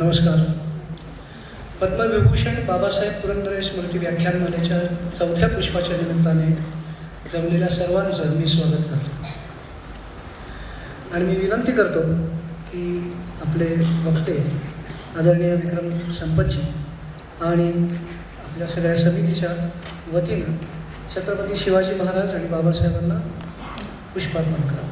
नमस्कार. पद्मविभूषण बाबासाहेब पुरंदरे स्मृती व्याख्यानमालेच्या चौथ्या पुष्पाच्या निमित्ताने जमलेल्या सर्वांचं मी स्वागत करतो आणि मी विनंती करतो की आपले वक्ते आदरणीय विक्रम संपतजी आणि आपल्या सगळ्या समितीच्या वतीनं छत्रपती शिवाजी महाराज आणि बाबासाहेबांना पुष्पार्पण करा.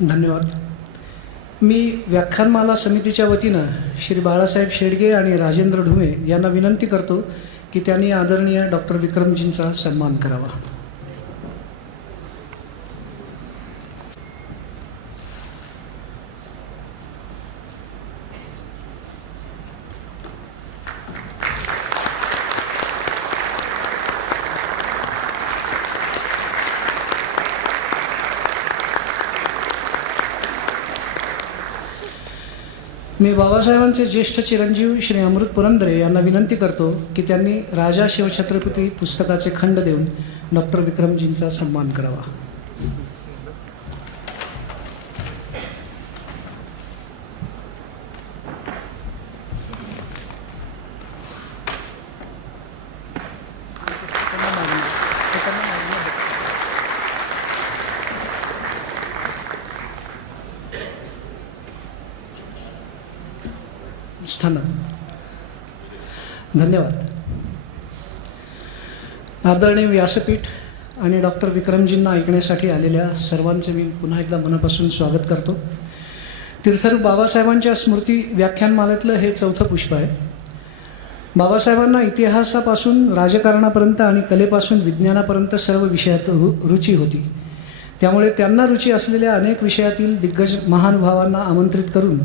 धन्यवाद. मी व्याख्यानमाला समितीच्या वतीनं श्री बाळासाहेब शेडगे आणि राजेंद्र ढुमे यांना विनंती करतो की त्यांनी आदरणीय डॉक्टर विक्रमजींचा सन्मान करावा. मी बाबासाहेबांचे ज्येष्ठ चिरंजीव श्री अमृत पुरंदरे यांना विनंती करतो की त्यांनी राजा शिवछत्रपती पुस्तकाचे खंड देऊन डॉक्टर विक्रमजींचा सन्मान करावा. धन्यवाद. आदरणीय व्यासपीठ आणि डॉक्टर विक्रमजींना ऐकण्यासाठी आलेल्या सर्वांचे मी पुन्हा एकदा मनापासून स्वागत करतो. तीर्थरूप बाबासाहेबांच्या स्मृती व्याख्यानमालेतलं हे चौथं पुष्प आहे. बाबासाहेबांना इतिहासापासून राजकारणापर्यंत आणि कलेपासून विज्ञानापर्यंत सर्व विषयात रुची होती. त्यामुळे त्यांना रुची असलेल्या अनेक विषयातील दिग्गज महानुभावांना आमंत्रित करून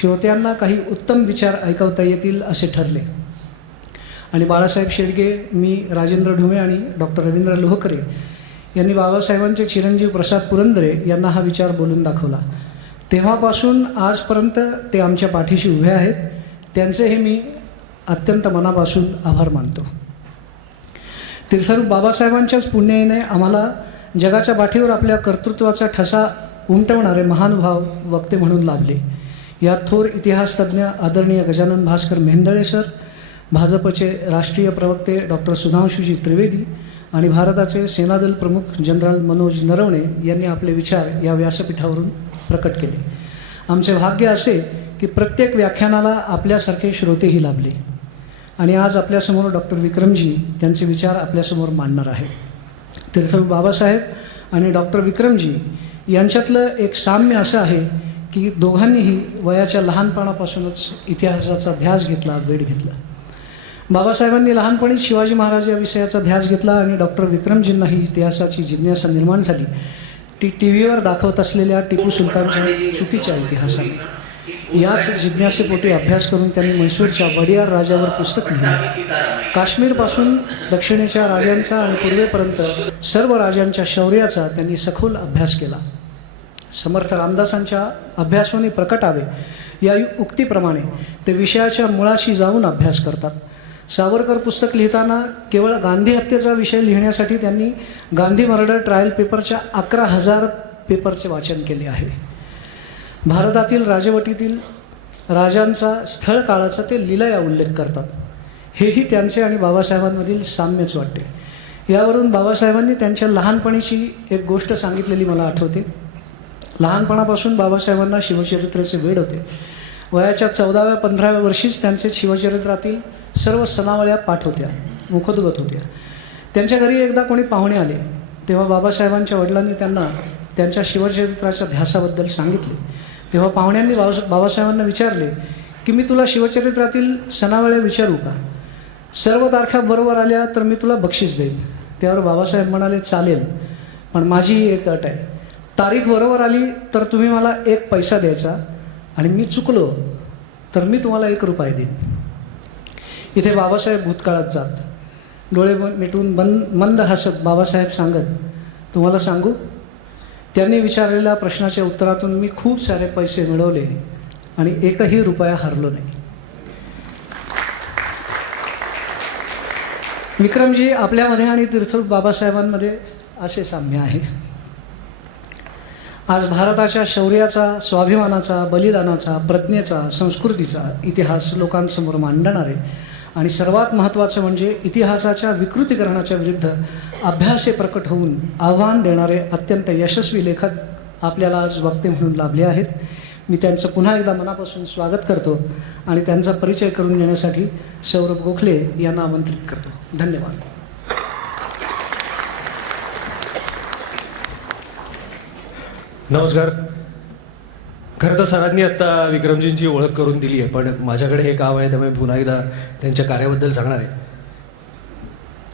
श्रोत्यांना काही उत्तम विचार ऐकवता येतील असे ठरले आणि बाळासाहेब शेडगे, मी, राजेंद्र ढुमे आणि डॉक्टर रवींद्र लोहकरे यांनी बाबासाहेबांचे चिरंजीव प्रसाद पुरंदरे यांना हा विचार बोलून दाखवला. तेव्हापासून आजपर्यंत ते आमच्या पाठीशी उभे आहेत. त्यांचेही मी अत्यंत मनापासून आभार मानतो. तीर्थरूप बाबासाहेबांच्याच पुण्याईने आम्हाला जगाच्या पाठीवर आपल्या कर्तृत्वाचा ठसा उमटवणारे महानुभाव वक्ते म्हणून लाभले. यात थोर इतिहासतज्ञ आदरणीय गजानन भास्कर मेहेंदळे सर, भाजपचे राष्ट्रीय प्रवक्ते डॉक्टर सुधांशुजी त्रिवेदी आणि भारताचे सेनादल प्रमुख जनरल मनोज नरवणे यांनी आपले विचार या व्यासपीठावरून प्रकट केले. आमचे भाग्य असे की प्रत्येक व्याख्यानाला आपल्यासारखे श्रोतेही लाभले आणि आज आपल्यासमोर डॉक्टर विक्रमजी त्यांचे विचार आपल्यासमोर मांडणार आहेत. तीर्थरूप बाबासाहेब आणि डॉक्टर विक्रमजी यांच्यातलं एक साम्य असं आहे की दोघांनीही वयाच्या लहानपणापासूनच इतिहासाचा ध्यास घेतला, वेध घेतला. बाबासाहेबांनी लहानपणीच शिवाजी महाराज या विषयाचा ध्यास घेतला आणि डॉक्टर विक्रमजींनाही इतिहासाची जिज्ञासा निर्माण झाली. ती टीव्हीवर दाखवत असलेल्या टिपू सुलतानच्या चुकीच्या इतिहासाने. याच जिज्ञासेपोटी अभ्यास करून त्यांनी म्हैसूरच्या वडियार राजावर पुस्तक लिहिले. काश्मीरपासून दक्षिणेच्या राजांचा आणि पूर्वेपर्यंत सर्व राजांच्या शौर्याचा त्यांनी सखोल अभ्यास केला. समर्थ रामदासांच्या अभ्यासोनी प्रकटावे या उक्तीप्रमाणे ते विषयाच्या मुळाशी जाऊन अभ्यास करतात. सावरकर पुस्तक लिहिताना केवळ गांधी हत्येचा विषय लिहिण्यासाठी त्यांनी गांधी मर्डर ट्रायल पेपरच्या 11,000 पेपरचे वाचन केले आहे. भारतातील राजवटीतील राजांचा स्थळ काळाचा ते लीलया उल्लेख करतात. हेही त्यांचे आणि बाबासाहेबांमधील साम्यच वाटते. यावरून बाबासाहेबांनी त्यांच्या लहानपणीची एक गोष्ट सांगितलेली मला आठवते. लहानपणापासून बाबासाहेबांना शिवचरित्राचे वेड होते. वयाच्या 14व्या-15व्या वर्षीच त्यांचे शिवचरित्रातील सर्व सनावळ्या पाठ होत्या, मुखोद्गत होत्या. त्यांच्या घरी एकदा कोणी पाहुणे आले तेव्हा बाबासाहेबांच्या वडिलांनी त्यांना त्यांच्या शिवचरित्राच्या ध्यासाबद्दल सांगितले. तेव्हा पाहुण्यांनी बाबासाहेबांना विचारले की मी तुला शिवचरित्रातील सणावळ्या विचारू का? सर्व तारखा बरोबर आल्या तर मी तुला बक्षीस देईन. त्यावर बाबासाहेब म्हणाले चालेल, पण माझी एक अट आहे. तारीख बरोबर आली तर तुम्ही मला 1 पैसा द्यायचा आणि मी चुकलो तर मी तुम्हाला 1 रुपया देईन. इथे बाबासाहेब भूतकाळात जात डोळे मिटून मंद हसत बाबासाहेब सांगत, तुम्हाला सांगू, त्यांनी विचारलेल्या प्रश्नाच्या उत्तरातून मी खूप सारे पैसे मिळवले आणि 1ही रुपया हरलो नाही. विक्रमजी, आपल्यामध्ये आणि तीर्थरूप बाबासाहेबांमध्ये असे साम्य आहे. आज भारताच्या शौर्याचा, स्वाभिमानाचा, बलिदानाचा, प्रज्ञेचा, संस्कृतीचा इतिहास लोकांसमोर मांडणारे आणि सर्वात महत्त्वाचं म्हणजे इतिहासाच्या विकृतीकरणाच्या विरुद्ध अभ्यासे प्रकट होऊन आव्हान देणारे अत्यंत यशस्वी लेखक आपल्याला आज वक्ते म्हणून लाभले आहेत. मी त्यांचं पुन्हा एकदा मनापासून स्वागत करतो आणि त्यांचा परिचय करून देण्यासाठी सौरभ गोखले यांना आमंत्रित करतो. धन्यवाद. नमस्कार. खरं तर सरांनी आत्ता विक्रमजींची ओळख करून दिली आहे, पण माझ्याकडे हे काम आहे त्यामुळे पुन्हा एकदा त्यांच्या कार्याबद्दल सांगणार आहे.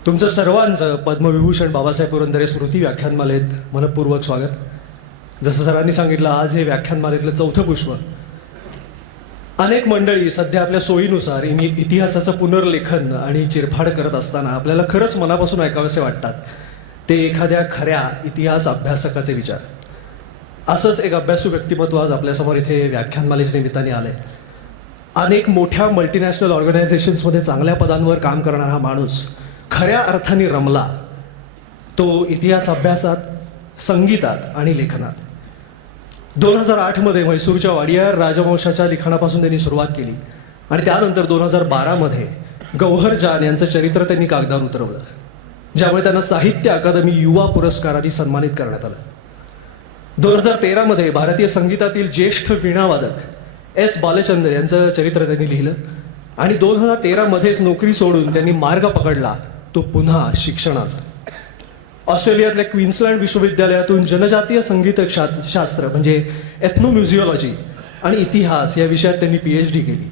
तुमचं सर्वांचं पद्मविभूषण बाबासाहेब पुरंदरे स्मृती व्याख्यानमालेत मनपूर्वक स्वागत. जसं सरांनी सांगितलं, आज हे व्याख्यानमालेतलं 4थं पुष्प. अनेक मंडळी सध्या आपल्या सोयीनुसार इतिहासाचं पुनर्लेखन आणि चिरफाड करत असताना आपल्याला खरंच मनापासून ऐकावेसे वाटतात ते एखाद्या खऱ्या इतिहास अभ्यासकाचे विचार. असंच एक अभ्यासू व्यक्तिमत्व आज आपल्यासमोर इथे व्याख्यानमालेच्या निमित्ताने आलं आहे. अनेक मोठ्या मल्टीनॅशनल ऑर्गनायझेशन्समध्ये चांगल्या पदांवर काम करणारा हा माणूस खऱ्या अर्थाने रमला. तो इतिहास अभ्यासात, संगीतात आणि लेखनात. 2008 म्हैसूरच्या वाडियार राजवंशाच्या लिखाणापासून त्यांनी सुरुवात केली आणि त्यानंतर 2012 गौहर जान यांचं चरित्र त्यांनी कागदावर उतरवलं, ज्यामुळे त्यांना साहित्य अकादमी युवा पुरस्काराने सन्मानित करण्यात आलं. 2013 भारतीय संगीतातील ज्येष्ठ वीणावादक एस बालचंद्र यांचं चरित्र त्यांनी लिहिलं आणि 2013 नोकरी सोडून त्यांनी मार्ग पकडला तो पुन्हा शिक्षणाचा. ऑस्ट्रेलियातल्या क्वीन्सलँड विश्वविद्यालयातून जनजातीय संगीत शास्त्र म्हणजे एथनोम्युझिओलॉजी आणि इतिहास या विषयात त्यांनी PhD केली.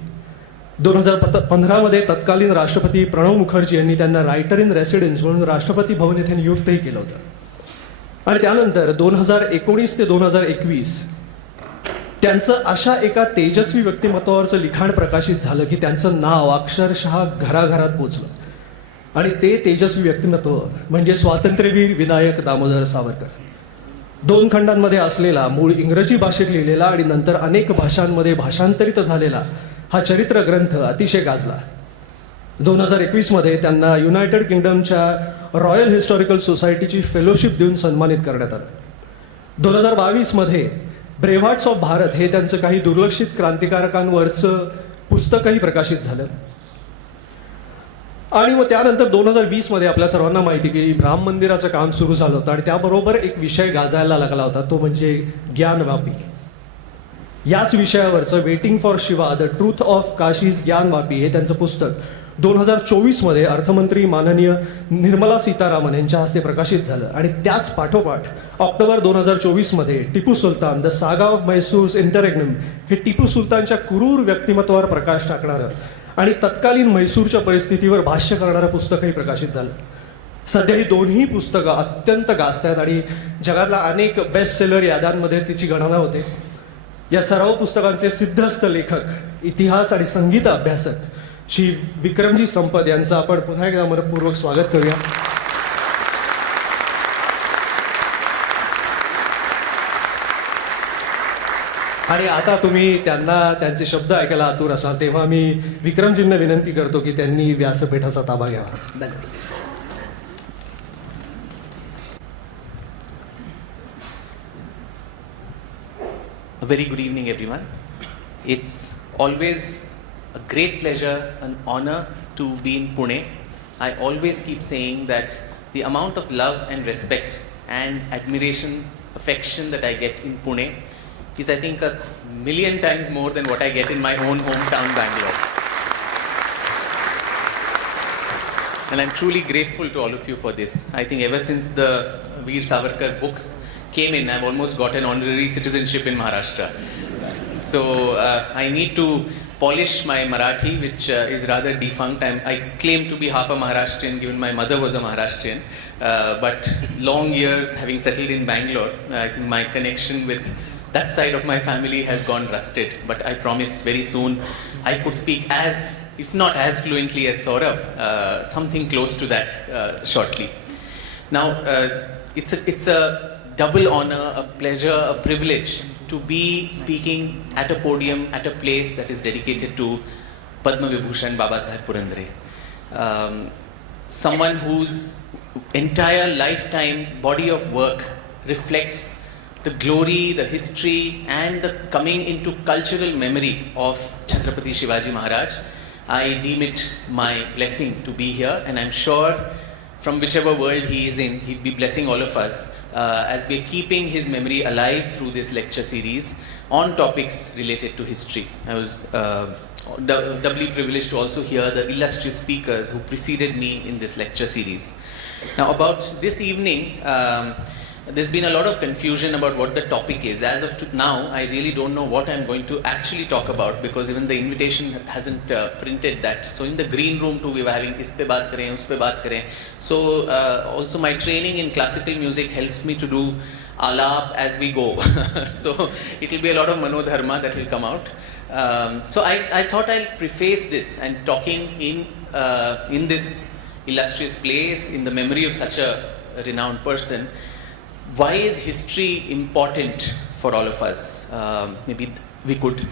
2015 तत्कालीन राष्ट्रपती प्रणव मुखर्जी यांनी त्यांना रायटर इन रेसिडेन्स म्हणून राष्ट्रपती भवन येथे नियुक्तही केलं होतं. आणि त्यानंतर 2019 ते 2021 त्यांचं अशा एका तेजस्वी व्यक्तिमत्वावरचं लिखाण प्रकाशित झालं की त्यांचं नाव अक्षरशः घराघरात पोचलं. आणि ते तेजस्वी व्यक्तिमत्व म्हणजे स्वातंत्र्यवीर विनायक दामोदर सावरकर. 2 खंडांमध्ये असलेला, मूळ इंग्रजी भाषेत लिहिलेला आणि नंतर अनेक भाषांमध्ये भाषांतरित झालेला हा चरित्र ग्रंथ अतिशय गाजला. 2021 त्यांना युनायटेड किंगडमच्या रॉयल हिस्टॉरिकल सोसायटीची फेलोशिप देऊन सन्मानित करण्यात आलं. 2022 ब्रेव्हार्ट्स ऑफ भारत हे त्यांचं काही दुर्लक्षित क्रांतिकारकांवरचं पुस्तकही प्रकाशित झालं. आणि मग त्यानंतर 2020 आपल्या सर्वांना माहिती की राम मंदिराचं काम सुरू झालं होतं आणि त्याबरोबर एक विषय गाजायला लागला होता, तो म्हणजे ज्ञानवापी. याच विषयावरचं waiting for Shiva the truth of Kashi's Gyanvapi हे त्यांचं पुस्तक 2024 अर्थमंत्री माननीय निर्मला सीतारामन यांच्या हस्ते प्रकाशित झालं. आणि त्याच पाठोपाठ October 2024 Tipu Sultan the saga of Mysore interregnum हे टिपू सुलतानच्या क्रूर व्यक्तिमत्वावर प्रकाश टाकणारं आणि तत्कालीन म्हैसूरच्या परिस्थितीवर भाष्य करणारं पुस्तकही प्रकाशित झालं. सध्या ही दोन्ही पुस्तकं अत्यंत गाजतात आणि जगातल्या अनेक बेस्ट सेलर याद्यांमध्ये तिची गणना होते. या सर्व पुस्तकांचे सिद्धहस्त लेखक, इतिहास आणि संगीत अभ्यासक श्री विक्रमजी संपत यांचं आपण पुन्हा एकदा मनपूर्वक स्वागत करूया. आणि आता तुम्ही त्यांचे शब्द ऐकायला आतुर असाल तेव्हा मी विक्रमजींना विनंती करतो की त्यांनी व्यासपीठाचा ताबा घ्यावा. धन्यवाद. A very good evening, everyone. It's always a great pleasure, an honor to be in Pune. I always keep saying that the amount of love and respect and admiration, affection that I get in Pune is, I think, a million times more than what I get in my own hometown, Bangalore. And I'm truly grateful to all of you for this. I think ever since the Veer Savarkar books came in, I've almost got an honorary citizenship in Maharashtra. So I need to polish my Marathi, which is rather defunct. I claim to be half a Maharashtrian, given my mother was a Maharashtrian. But long years having settled in Bangalore, I think my connection with that side of my family has gone rusted. But I promise very soon I could speak as, if not as fluently as Saurabh, something close to that shortly. Now, it's a double honor, a pleasure, a privilege to be speaking at a podium, at a place that is dedicated to Padma Vibhushan Baba Saheb Purandare. Someone whose entire lifetime body of work reflects the glory, the history, and the coming into cultural memory of Chhatrapati Shivaji Maharaj. I deem it my blessing to be here, and I'm sure from whichever world he is in, he'll be blessing all of us as we're keeping his memory alive through this lecture series on topics related to history. I was doubly privileged to also hear the illustrious speakers who preceded me in this lecture series. Now, about this evening, there's been a lot of confusion about what the topic is. As of now, I really don't know what I'm going to actually talk about, because even the invitation hasn't printed that. So in the green room too, we were having is pe baat kare, us pe baat kare. So also my training in classical music helps me to do alap as we go. So it will be a lot of manodharma that will come out. So I thought I'll preface this and talking in this illustrious place, in the memory of such a renowned person. Why is history important for all of us? Maybe we could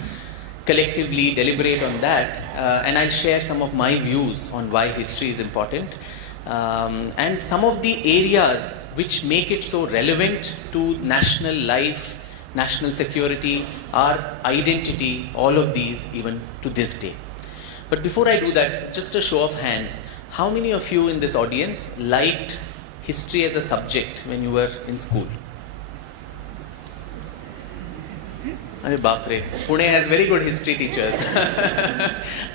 collectively deliberate on that, and I'll share some of my views on why history is important, and some of the areas which make it so relevant to national life, national security, our identity, all of these even to this day. But before I do that, just a show of hands, how many of you in this audience liked history as a subject when you were in school? Arey baap re, Pune has very good history teachers.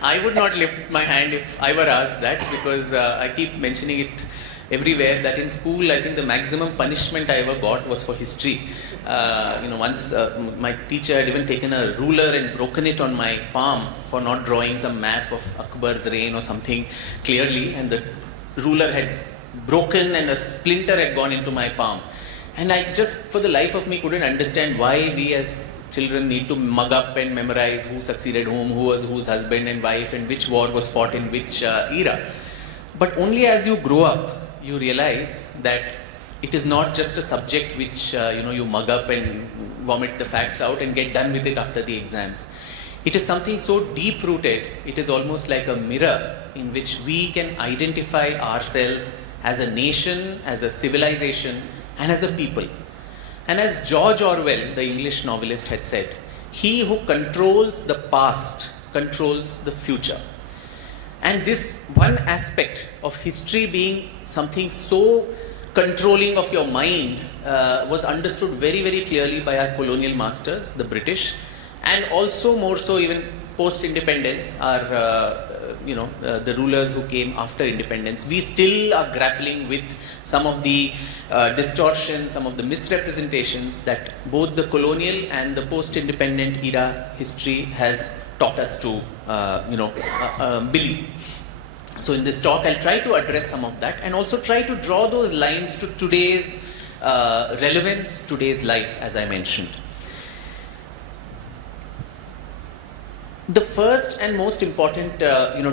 I would not lift my hand if I were asked that, because I keep mentioning it everywhere that in school I think the maximum punishment I ever got was for history. Once my teacher had even taken a ruler and broken it on my palm for not drawing some map of Akbar's reign or something clearly, and the ruler had broken and a splinter had gone into my palm. And I just, for the life of me, couldn't understand why we as children need to mug up and memorize who succeeded whom, who was whose husband and wife, and which war was fought in which era. But only as you grow up, you realize that it is not just a subject which you mug up and vomit the facts out and get done with it after the exams. It is something so deep-rooted, it is almost like a mirror in which we can identify ourselves as a nation, as a civilization, and as a people. And as George Orwell, the English novelist, had said, he who controls the past controls the future. And this one aspect of history being something so controlling of your mind was understood very, very clearly by our colonial masters, the British, and also more so even post-independence, the rulers who came after independence. We still are grappling with some of the distortions, some of the misrepresentations that both the colonial and the post-independent era history has taught us to believe. So in this talk, I'll try to address some of that and also try to draw those lines to today's relevance, today's life, as I mentioned. The first and most important,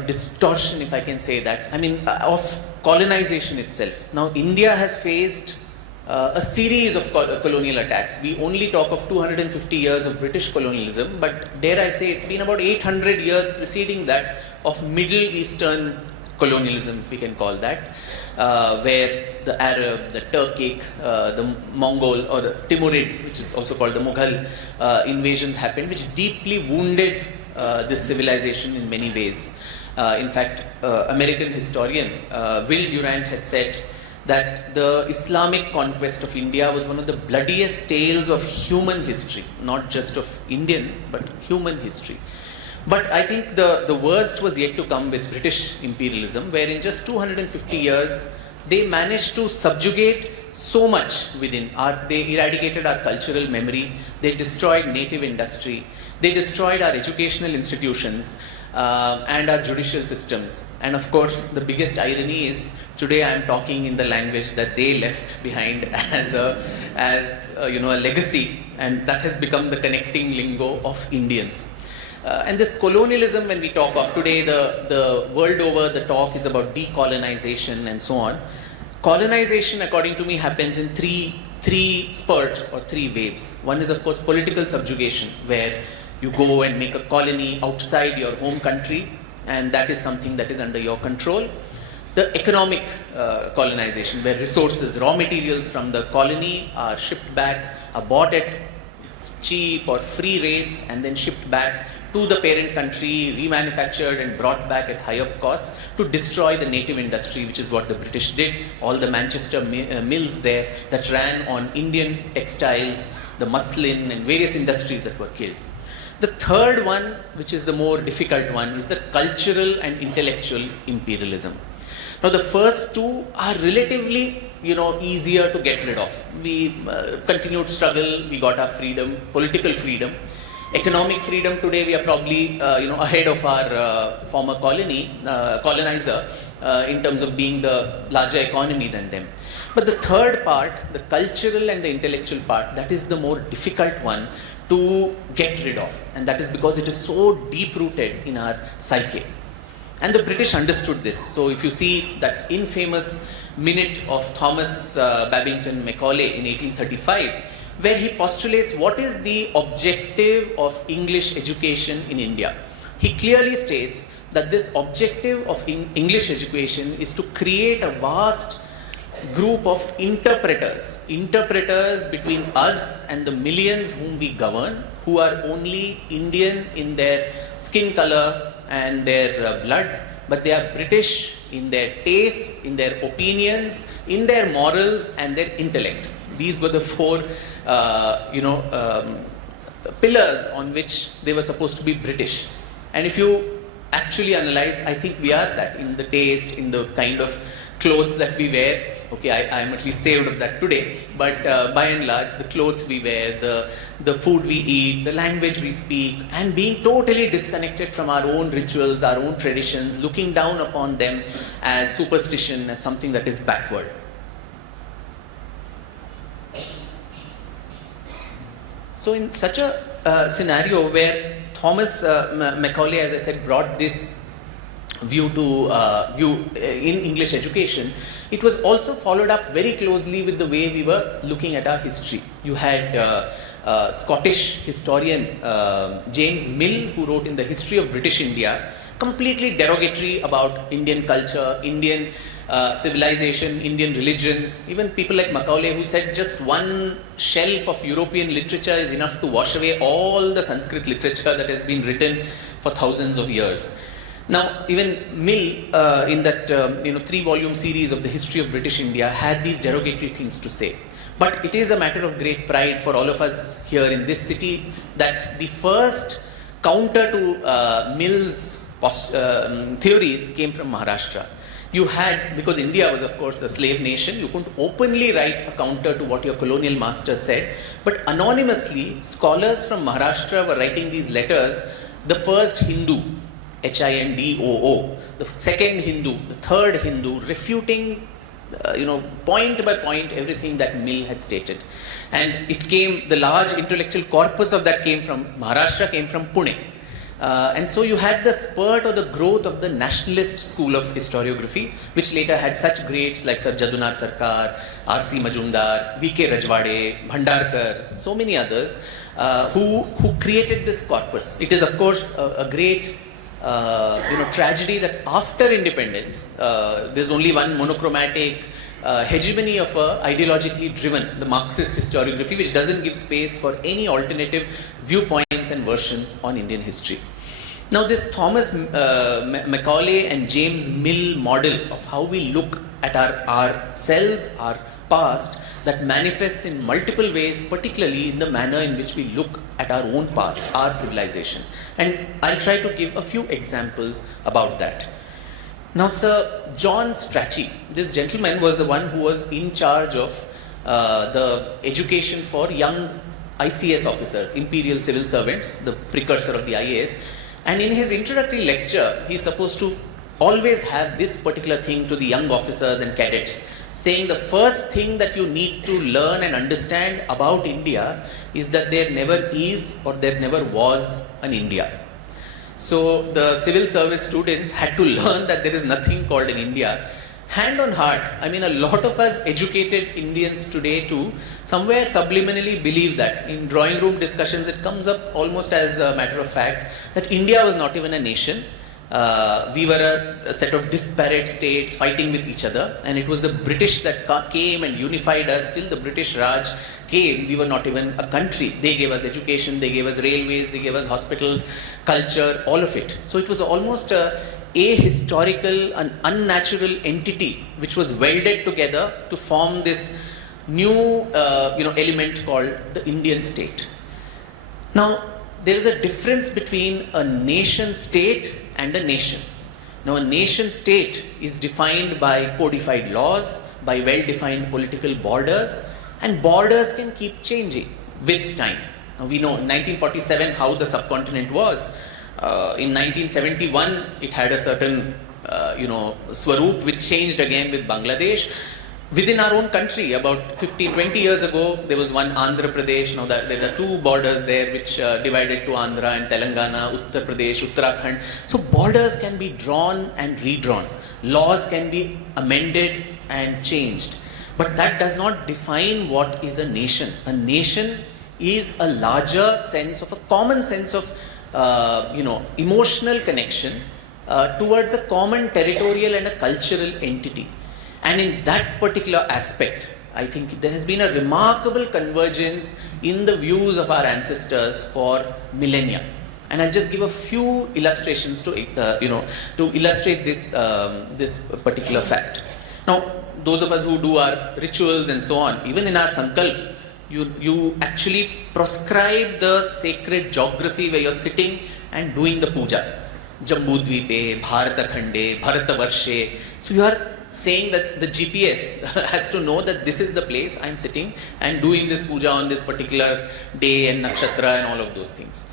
distortion, if I can say that, of colonization itself. Now, India has faced a series of colonial attacks. We only talk of 250 years of British colonialism, but dare I say, it's been about 800 years preceding that of Middle Eastern colonialism, if we can call that, where the Arab, the Turkic, the Mongol, or the Timurid, which is also called the Mughal invasions happened, which deeply wounded this civilization in many ways. In fact, American historian Will Durant had said that the Islamic conquest of India was one of the bloodiest tales of human history, not just of Indian, but human history. But I think the worst was yet to come with British imperialism, where in just 250 years, they managed to subjugate so much within. They eradicated our cultural memory, they destroyed native industry, they destroyed our educational institutions and our judicial systems. And of course, the biggest irony is today I am talking in the language that they left behind as a legacy, and that has become the connecting lingo of Indians. And this colonialism, when we talk of today, the world over, the talk is about decolonization and so on. Colonization, according to me, happens in three spurts or three waves. One is, of course, political subjugation, where you go and make a colony outside your home country, and that is something that is under your control. The economic colonization, where resources, raw materials from the colony are shipped back, are bought at cheap or free rates, and then shipped back to the parent country, remanufactured and brought back at higher costs to destroy the native industry, which is what the British did. All the Manchester mills there that ran on Indian textiles, the muslin and various industries that were killed. The third one, which is the more difficult one, is the cultural and intellectual imperialism. Now, the first two are relatively, easier to get rid of. We continued struggle, we got our freedom, political freedom. Economic freedom, today we are probably, ahead of our former colonizer in terms of being the larger economy than them. But the third part, the cultural and the intellectual part, that is the more difficult one to get rid of. And that is because it is so deep-rooted in our psyche. And the British understood this. So if you see that infamous minute of Thomas Babington Macaulay in 1835, where he postulates what is the objective of English education in India. He clearly states that this objective of English education is to create a vast group of interpreters between us and the millions whom we govern, who are only Indian in their skin color and their blood, but they are British in their tastes, in their opinions, in their morals and their intellect. These were the four pillars on which they were supposed to be British. And if you actually analyze, I think we are that in the taste, in the kind of clothes that we wear. Okay, I am at least saved of that today, but by and large, the clothes we wear, the food we eat, the language we speak, and being totally disconnected from our own rituals, our own traditions, looking down upon them as superstition, as something that is backward. So in such a scenario where Thomas Macaulay, as I said, brought this view in English education, it was also followed up very closely with the way we were looking at our history. You had Scottish historian James Mill, who wrote in the History of British India, completely derogatory about Indian culture, Indian civilization, Indian religions. Even people like Macaulay, who said just one shelf of European literature is enough to wash away all the Sanskrit literature that has been written for thousands of years. Now, even Mill, in that 3-volume series of the History of British India, had these derogatory things to say. But it is a matter of great pride for all of us here in this city that the first counter to Mill's theories came from Maharashtra. You had, because India was of course a slave nation, you couldn't openly write a counter to what your colonial master said, but anonymously scholars from Maharashtra were writing these letters. The first Hindu, Hindoo, the second Hindu, the third Hindu, refuting point by point everything that Mill had stated. And it came, the large intellectual corpus of that came from Maharashtra, came from Pune. And so you had the spurt or the growth of the nationalist school of historiography, which later had such greats like Sir Jadunath Sarkar, R.C. Majumdar, V.K. Rajwade, Bhandarkar, so many others, who created this corpus. It is of course a great tragedy that after independence, there's only one monochromatic hegemony of a ideologically driven, the Marxist historiography, which doesn't give space for any alternative viewpoints and versions on Indian history. Now, this Thomas Macaulay and James Mill model of how we look at ourselves, our past, that manifests in multiple ways, particularly in the manner in which we look at our own past, our civilization. And I'll try to give a few examples about that. Now, Sir John Strachey, this gentleman was the one who was in charge of the education for young ICS officers, Imperial Civil Servants, the precursor of the IAS. And in his introductory lecture, he's supposed to always have this particular thing to the young officers and cadets, saying the first thing that you need to learn and understand about India is that there never is or there never was an India. So the civil service students had to learn that there is nothing called an India. Hand on heart, I mean, a lot of us educated Indians today too, somewhere subliminally believe that. In drawing room discussions, it comes up almost as a matter of fact that India was not even a nation. We were a set of disparate states fighting with each other, and it was the British that came and unified us. Till the British Raj came, we were not even a country. They gave us education, they gave us railways, they gave us hospitals, culture, all of it. So it was almost a ahistorical, an unnatural entity which was welded together to form this new element called the Indian state. Now, there is a difference between a nation state and a nation. Now, a nation state is defined by codified laws, by well-defined political borders, and borders can keep changing with time. Now, we know in 1947 how the subcontinent was. In 1971, it had a certain, swaroop which changed again with Bangladesh. Within our own country, about 20 years ago, there was one Andhra Pradesh. Now there are two borders there which divided to Andhra and Telangana, Uttar Pradesh, Uttarakhand. So borders can be drawn and redrawn. Laws can be amended and changed. But that does not define what is a nation. A nation is a larger sense of a common sense of emotional connection towards a common territorial and a cultural entity. And in that particular aspect, I think there has been a remarkable convergence in the views of our ancestors for millennia. And I'll just give a few illustrations to illustrate this particular fact. Now, those of us who do our rituals and so on, even in our sankalp, you actually proscribe the sacred geography where you're sitting and doing the puja. Jambudvipe, Bharatakhande, Bharatavarshe. So you are saying that the GPS has to know that this is the place I'm sitting and doing this puja on this particular day and nakshatra and all of those things.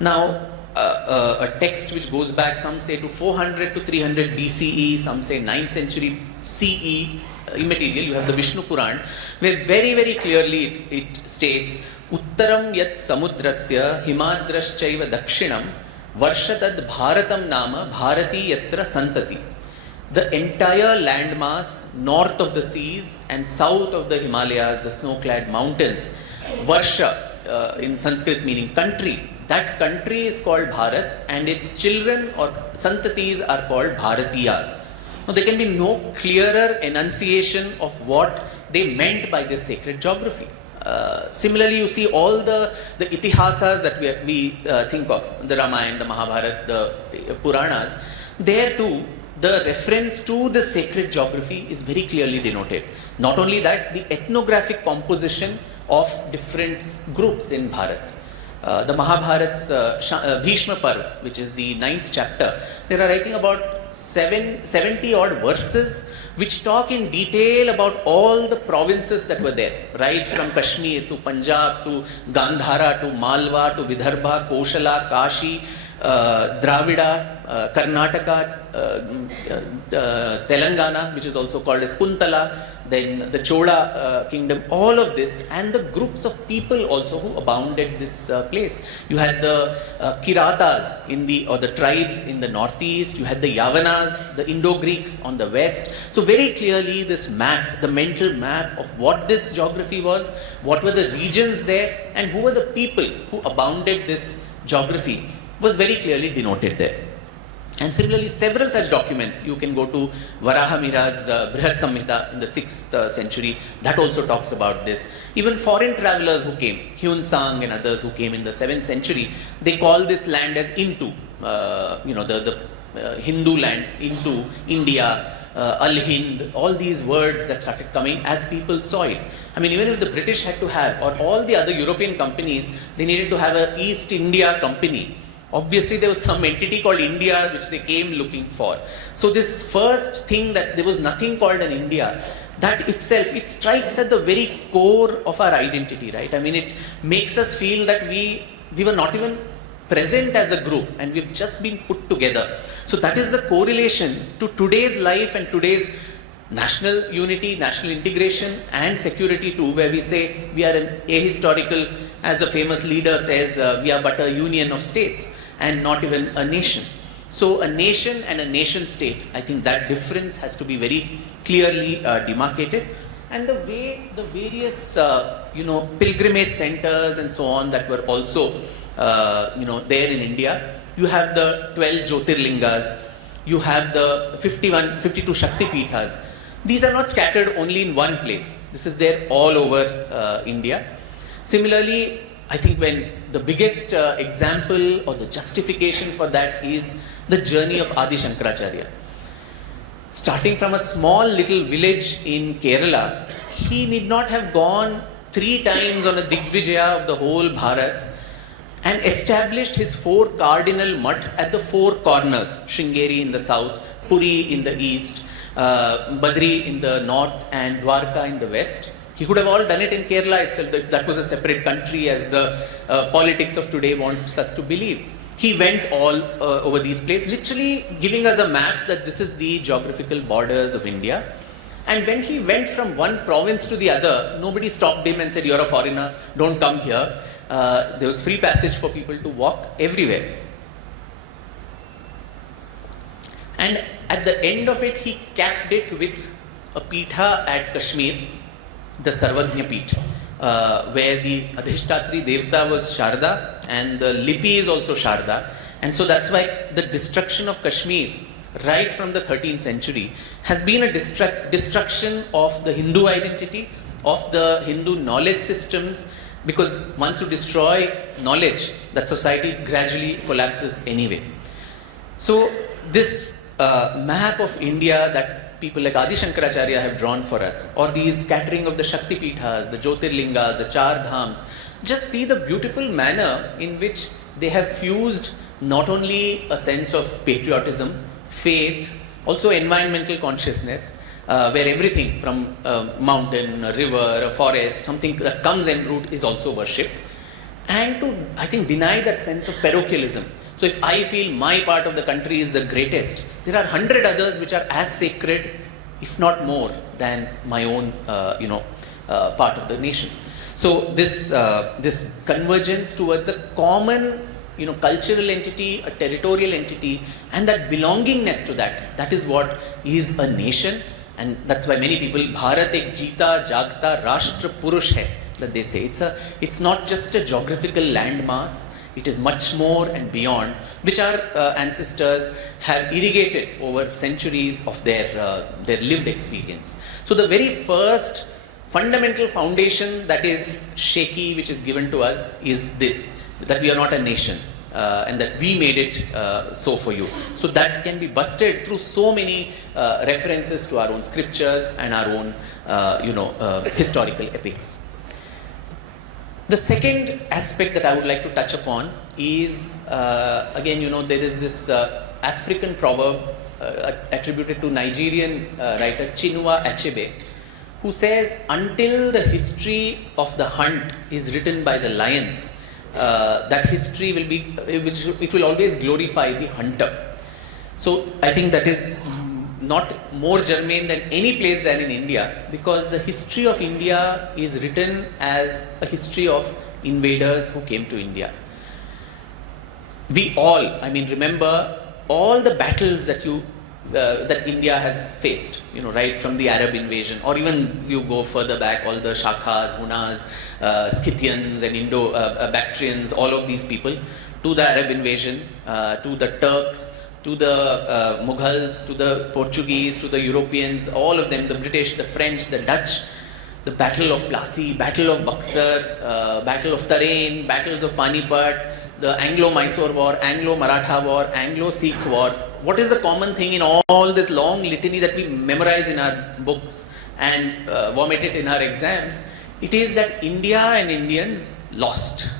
Now, a text which goes back, some say to 400 to 300 BCE, some say 9th century CE, immaterial, you have the Vishnu Puran, where very, very clearly it states, Uttaram yat samudrasya himadraschaiva dakshinam varshatad bharatam nama bharati yatra santati. The entire landmass north of the seas and south of the Himalayas, the snow-clad mountains, Varsha, in Sanskrit meaning country, that country is called Bharat and its children or santatis are called Bharatiyas. Now, there can be no clearer enunciation of what they meant by this sacred geography. Similarly, you see all the itihasas that we think of, the Ramayana, the Mahabharata, the Puranas, there too, the reference to the sacred geography is very clearly denoted. Not only that, the ethnographic composition of different groups in Bharat. The Mahabharat's Bhishma Parv, which is the 9th chapter, there are I think about 70 odd verses which talk in detail about all the provinces that were there, right from Kashmir to Punjab to Gandhara to Malwa to Vidarbha, Koshala, Kashi, Dravida, Karnataka, Telangana, which is also called as Kuntala, then the Chola kingdom, all of this, and the groups of people also who abounded this place. You had the Kiratas the tribes in the northeast, you had the Yavanas, the Indo-Greeks on the west. So very clearly this map, the mental map of what this geography was, what were the regions there, and who were the people who abounded this geography was very clearly denoted there. And similarly, several such documents, you can go to Varaha Mihra's Brihat Samhita in the 6th century, that also talks about this. Even foreign travelers who came, Hyun Sang and others who came in the 7th century, they call this land as Intu, the Hindu land, Intu, India, Al-Hind, all these words that started coming as people saw it. I mean, even if the British had to have, or all the other European companies, they needed to have an East India Company. Obviously, there was some entity called India which they came looking for. So this first thing that there was nothing called an India, that itself, it strikes at the very core of our identity, right? I mean, it makes us feel that we were not even present as a group and we've just been put together. So that is the correlation to today's life and today's national unity, national integration and security too, where we say we are an ahistorical, as a famous leader says, we are but a union of states and not even a nation. So a nation and a nation state, I think that difference has to be very clearly demarcated. And the way the various pilgrimage centers and so on that were also there in India, you have the 12 Jyotirlingas, you have the 52 Shakti Pithas. These are not scattered only in one place. This is there all over India. Similarly, I think when the biggest example or the justification for that is the journey of Adi Shankaracharya. Starting from a small little village in Kerala, he need not have gone 3 times on a Digvijaya of the whole Bharat and established his 4 cardinal mutts at the 4 corners, Sringeri in the south, Puri in the east, Badri in the north and Dwarka in the west. He could have all done it in Kerala itself, if that was a separate country as the politics of today wants us to believe. He went all over these places, literally giving us a map that this is the geographical borders of India. And when he went from one province to the other, nobody stopped him and said, "You're a foreigner, don't come here." There was free passage for people to walk everywhere. And at the end of it, he capped it with a pitha at Kashmir, the Sarvajna Peeth, where the Adhishtatri Devta was Sharda and the Lipi is also Sharda. And so that's why the destruction of Kashmir, right from the 13th century, has been a destruction of the Hindu identity, of the Hindu knowledge systems, because once you destroy knowledge, that society gradually collapses anyway. So this map of India that people like Adi Shankaracharya have drawn for us, or these scattering of the Shakti Pithas, the Jyotirlingas, the Char Dhams, just see the beautiful manner in which they have fused not only a sense of patriotism, faith, also environmental consciousness, where everything from a mountain, a river, a forest, something that comes en route is also worshipped, and to, I think, deny that sense of parochialism. So if I feel my part of the country is the greatest, there are 100 others which are as sacred, if not more, than my own, part of the nation. So this convergence towards a common, cultural entity, a territorial entity, and that belongingness to that is what is a nation. And that's why many people, Bharat ek jeeta jagta rashtra purush hai, that they say. It's not just a geographical landmass. It is much more and beyond, which our ancestors have irrigated over centuries of their lived experience. So the very first fundamental foundation that is shaky, which is given to us, is this, that we are not a nation, and that we made it so for you. So that can be busted through so many references to our own scriptures and our own, historical epics. The second aspect that I would like to touch upon is, again, there is this African proverb attributed to Nigerian writer Chinua Achebe, who says, until the history of the hunt is written by the lions, that history will be, it will always glorify the hunter. So I think that is not more germane than any place than in India, because the history of India is written as a history of invaders who came to India. We all, remember all the battles that that India has faced, right from the Arab invasion, or even you go further back, all the Shakas, Hunas, Scythians and Indo-Bactrians, all of these people, to the Arab invasion, to the Turks, to the Mughals, to the Portuguese, to the Europeans, all of them, the British, the French, the Dutch, the Battle of Plassey, Battle of Buxar, Battle of Tarain, Battles of Panipat, the Anglo-Mysore War, Anglo-Maratha War, Anglo-Sikh War. What is the common thing in all this long litany that we memorize in our books and vomit it in our exams? It is that India and Indians lost.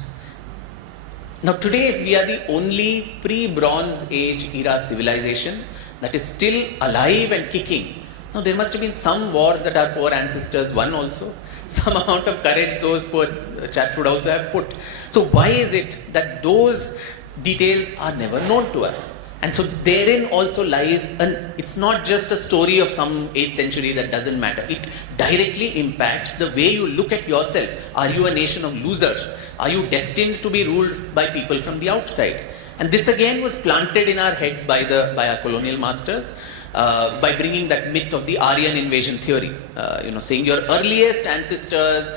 Now today we are the only pre-Bronze Age era civilization that is still alive and kicking. Now there must have been some wars that our poor ancestors won also. Some amount of courage those poor chaps would also have put. So why is it that those details are never known to us? And so therein also lies, it's not just a story of some 8th century that doesn't matter. It directly impacts the way you look at yourself. Are you a nation of losers? Are you destined to be ruled by people from the outside? And this again was planted in our heads by our colonial masters by bringing that myth of the Aryan invasion theory. Saying your earliest ancestors,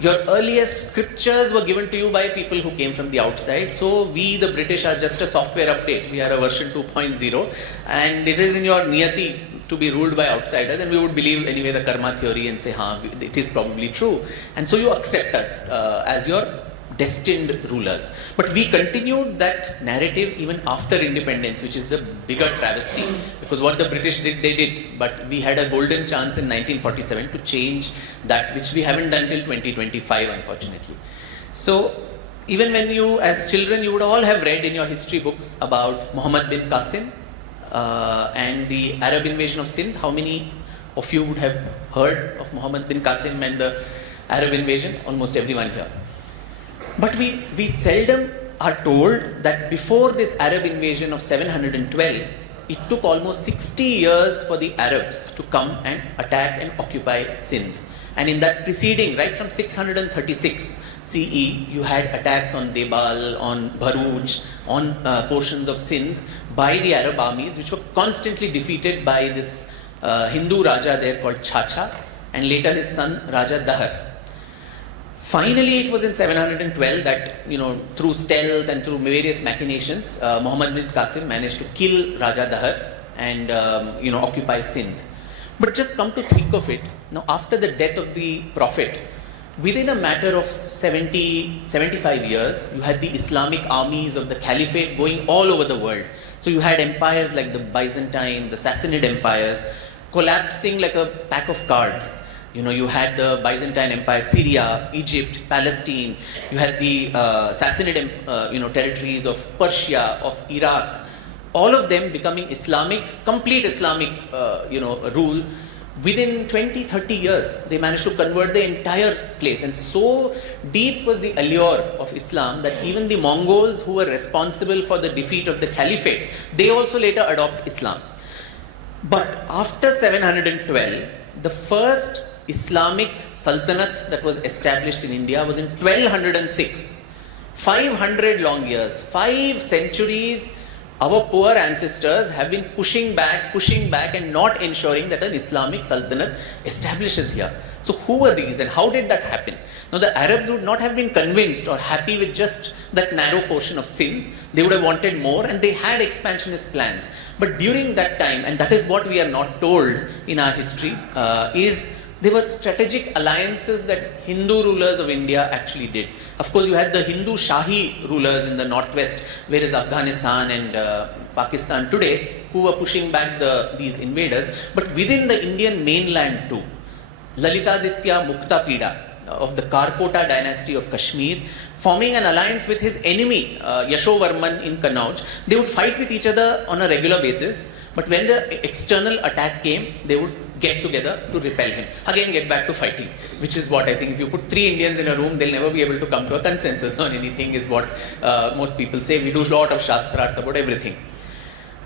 your earliest scriptures were given to you by people who came from the outside. So we, the British, are just a software update. We are a version 2.0, and it is in your niyati to be ruled by outsiders, and we would believe anyway the karma theory and say, it is probably true. And so you accept us as your destined rulers. But we continued that narrative even after independence, which is the bigger travesty. Because what the British did, they did. But we had a golden chance in 1947 to change that, which we haven't done till 2025, unfortunately. So even when you, as children, you would all have read in your history books about Muhammad bin Qasim and the Arab invasion of Sindh. How many of you would have heard of Muhammad bin Qasim and the Arab invasion? Almost everyone here. But we seldom are told that before this Arab invasion of 712, it took almost 60 years for the Arabs to come and attack and occupy Sindh. And in that preceding, right from 636 CE, you had attacks on Debal, on Bharuch, on portions of Sindh by the Arab armies, which were constantly defeated by this Hindu Raja there called Chacha, and later his son Raja Dahar. Finally, it was in 712 that, through stealth and through various machinations, Muhammad bin Qasim managed to kill Raja Dahar and, occupy Sindh. But just come to think of it, now after the death of the Prophet, within a matter of 75 years, you had the Islamic armies of the Caliphate going all over the world. So you had empires like the Byzantine, the Sassanid empires, collapsing like a pack of cards. You had the Byzantine Empire, Syria, Egypt, Palestine. You had the Sassanid, territories of Persia, of Iraq. All of them becoming Islamic, complete Islamic, rule. Within 20, 30 years, they managed to convert the entire place. And so deep was the allure of Islam that even the Mongols who were responsible for the defeat of the Caliphate, they also later adopt Islam. But after 712, the first Islamic Sultanate that was established in India was in 1206. 500 long years, 5 centuries, our poor ancestors have been pushing back and not ensuring that an Islamic Sultanate establishes here. So who were these and how did that happen? Now the Arabs would not have been convinced or happy with just that narrow portion of Sindh. They would have wanted more and they had expansionist plans. But during that time, and that is what we are not told in our history, is there were strategic alliances that Hindu rulers of India actually did. Of course, you had the Hindu Shahi rulers in the northwest, whereas Afghanistan and Pakistan today, who were pushing back these invaders. But within the Indian mainland too, Lalitaditya Muktapida of the Karkota dynasty of Kashmir, forming an alliance with his enemy, Yashovarman in Kannauj. They would fight with each other on a regular basis, but when the external attack came, they would get together to repel him. Again, get back to fighting, which is what I think if you put 3 Indians in a room, they'll never be able to come to a consensus on anything, is what most people say. We do a lot of Shastrarth about everything.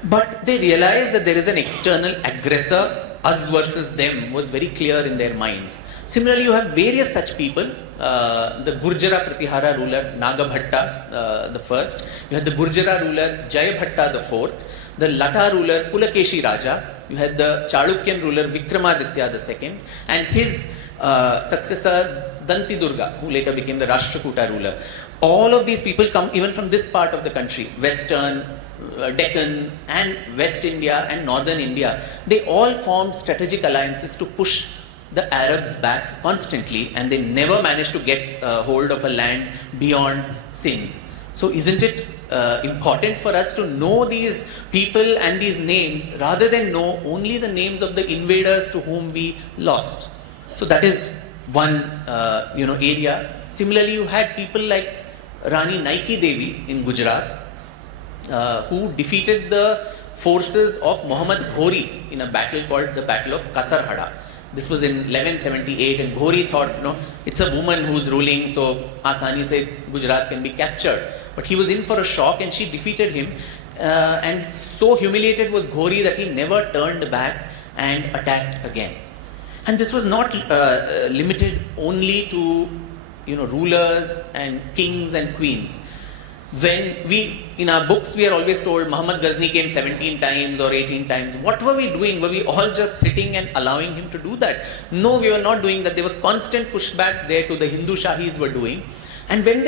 But they realized that there is an external aggressor, us versus them, was very clear in their minds. Similarly, you have various such people. The Gurjara Pratihara ruler Nagabhatta the first. You had the Gurjara ruler Jayabhatta the fourth. The Lata ruler Pulakeshi Raja. You had the Chalukyan ruler Vikramaditya the second. And his successor Danti Durga, who later became the Rashtrakuta ruler. All of these people come even from this part of the country, Western, Deccan and West India and Northern India. They all formed strategic alliances to push the Arabs back constantly, and they never managed to get hold of a land beyond Sindh. So isn't it important for us to know these people and these names rather than know only the names of the invaders to whom we lost? So that is one area. Similarly, you had people like Rani Naiki Devi in Gujarat, who defeated the forces of Muhammad Ghori in a battle called the Battle of Kasarhada. This was in 1178, and Ghori thought, it's a woman who's ruling, so Asani se Gujarat can be captured. But he was in for a shock, and she defeated him. And so humiliated was Ghori that he never turned back and attacked again. And this was not limited only to rulers and kings and queens. When in our books, we are always told Muhammad Ghazni came 17 times or 18 times. What were we doing? Were we all just sitting and allowing him to do that? No, we were not doing that. There were constant pushbacks there to the Hindu Shahis were doing. And when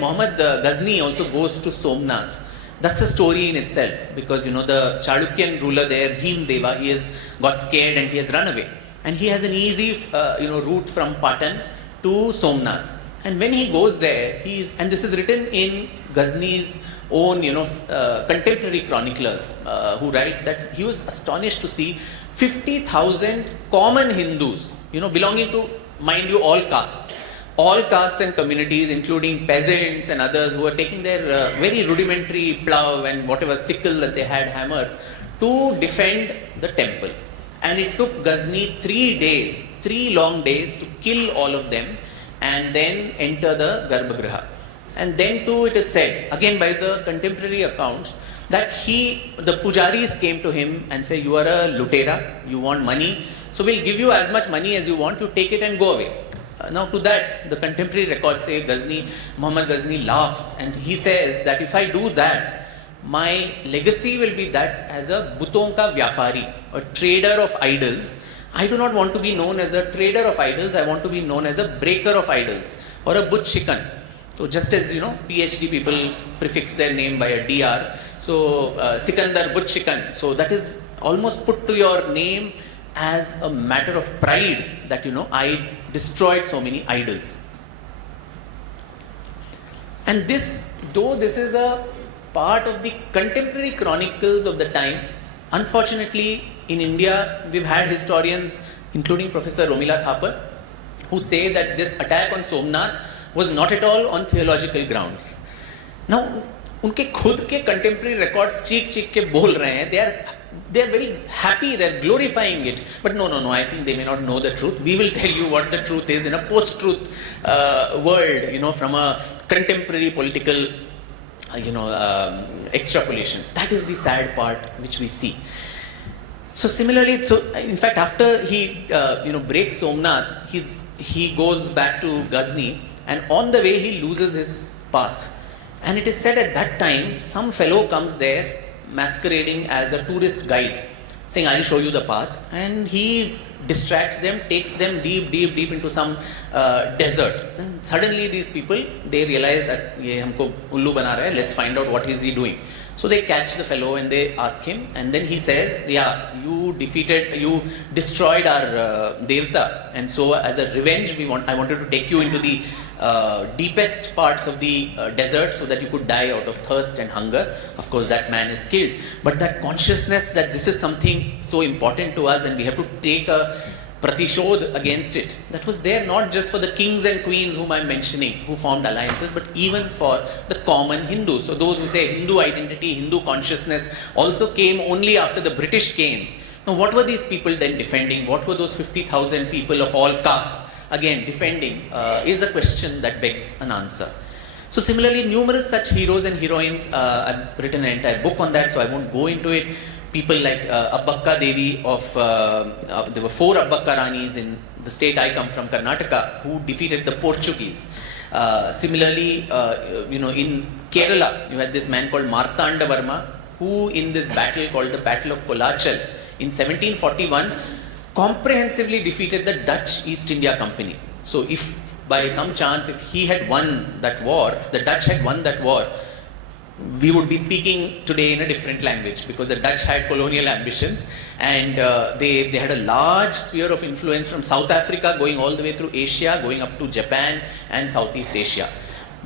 Muhammad Ghazni also goes to Somnath, that's a story in itself, because the Chalukyan ruler there, Bhim Deva, he has got scared and he has run away. And he has an easy route from Patan to Somnath. And when he goes there, and this is written in Ghazni's own, contemporary chroniclers, who write that he was astonished to see 50,000 common Hindus, belonging to, mind you, all castes and communities, including peasants and others, who were taking their very rudimentary plough and whatever sickle that they had, hammers, to defend the temple. And it took Ghazni 3 long days to kill all of them and then enter the Garbhagriha. And then too it is said, again by the contemporary accounts, that the pujaris came to him and said, you are a lutera, you want money, so we'll give you as much money as you want, you take it and go away. Now to that, the contemporary records say Muhammad Ghazni laughs, and he says that if I do that, my legacy will be that as a buton ka vyapari, a trader of idols. I do not want to be known as a trader of idols, I want to be known as a breaker of idols, or a butch shikan. So just as PhD people prefix their name by a DR, so Sikandar butch shikan, so that is almost put to your name as a matter of pride that I destroyed so many idols. And though this is a part of the contemporary chronicles of the time, unfortunately in India we've had historians, including Professor Romila Thapar, who say that this attack on Somnath was not at all on theological grounds. Now, उनके खुद के contemporary records चीख के बोल रहे हैं, they are very happy, they are glorifying it. But no, I think they may not know the truth. We will tell you what the truth is in a post-truth world, from a contemporary political, extrapolation. That is the sad part which we see. So similarly, in fact, after he, breaks Somnath, he goes back to Ghazni, and on the way he loses his path. And it is said at that time, some fellow comes there masquerading as a tourist guide, saying, I'll show you the path. And he distracts them, takes them deep into some desert. And suddenly these people, they realize that ye humko ullu bana raha hai, let's find out what is he doing. So they catch the fellow and they ask him, and then he says, you destroyed our Devta, and so as a revenge, I wanted to take you into the deepest parts of the desert so that you could die out of thirst and hunger. Of course, that man is killed. But that consciousness that this is something so important to us and we have to take a pratishod against it, that was there not just for the kings and queens whom I'm mentioning, who formed alliances, but even for the common Hindus. So those who say Hindu identity, Hindu consciousness also came only after the British came. Now what were these people then defending? What were those 50,000 people of all castes again defending is a question that begs an answer. So similarly, numerous such heroes and heroines, I've written an entire book on that, so I won't go into it. People like Abbakka Devi there were 4 Abbakka Ranis in the state I come from, Karnataka, who defeated the Portuguese. Similarly, in Kerala, you had this man called Martanda Varma, who in this battle called the Battle of Kolachal in 1741, comprehensively defeated the Dutch East India Company. So if by some chance, if he had won that war, the Dutch had won that war, we would be speaking today in a different language, because the Dutch had colonial ambitions and they had a large sphere of influence from South Africa going all the way through Asia, going up to Japan and Southeast Asia.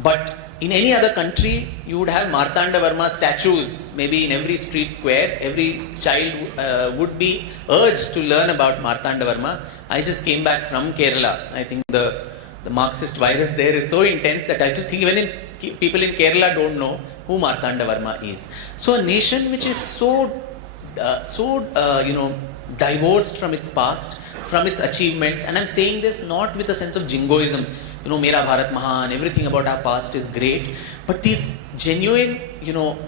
But in any other country, you would have Martanda Varma statues, maybe in every street square. Every child would be urged to learn about Martanda Varma. I just came back from Kerala. I think the Marxist virus there is so intense that I think even in people in Kerala don't know who Martanda Varma is. So a nation which is so divorced from its past, from its achievements, and I'm saying this not with a sense of jingoism, Mera Bharat Mahan, everything about our past is great, but these genuine,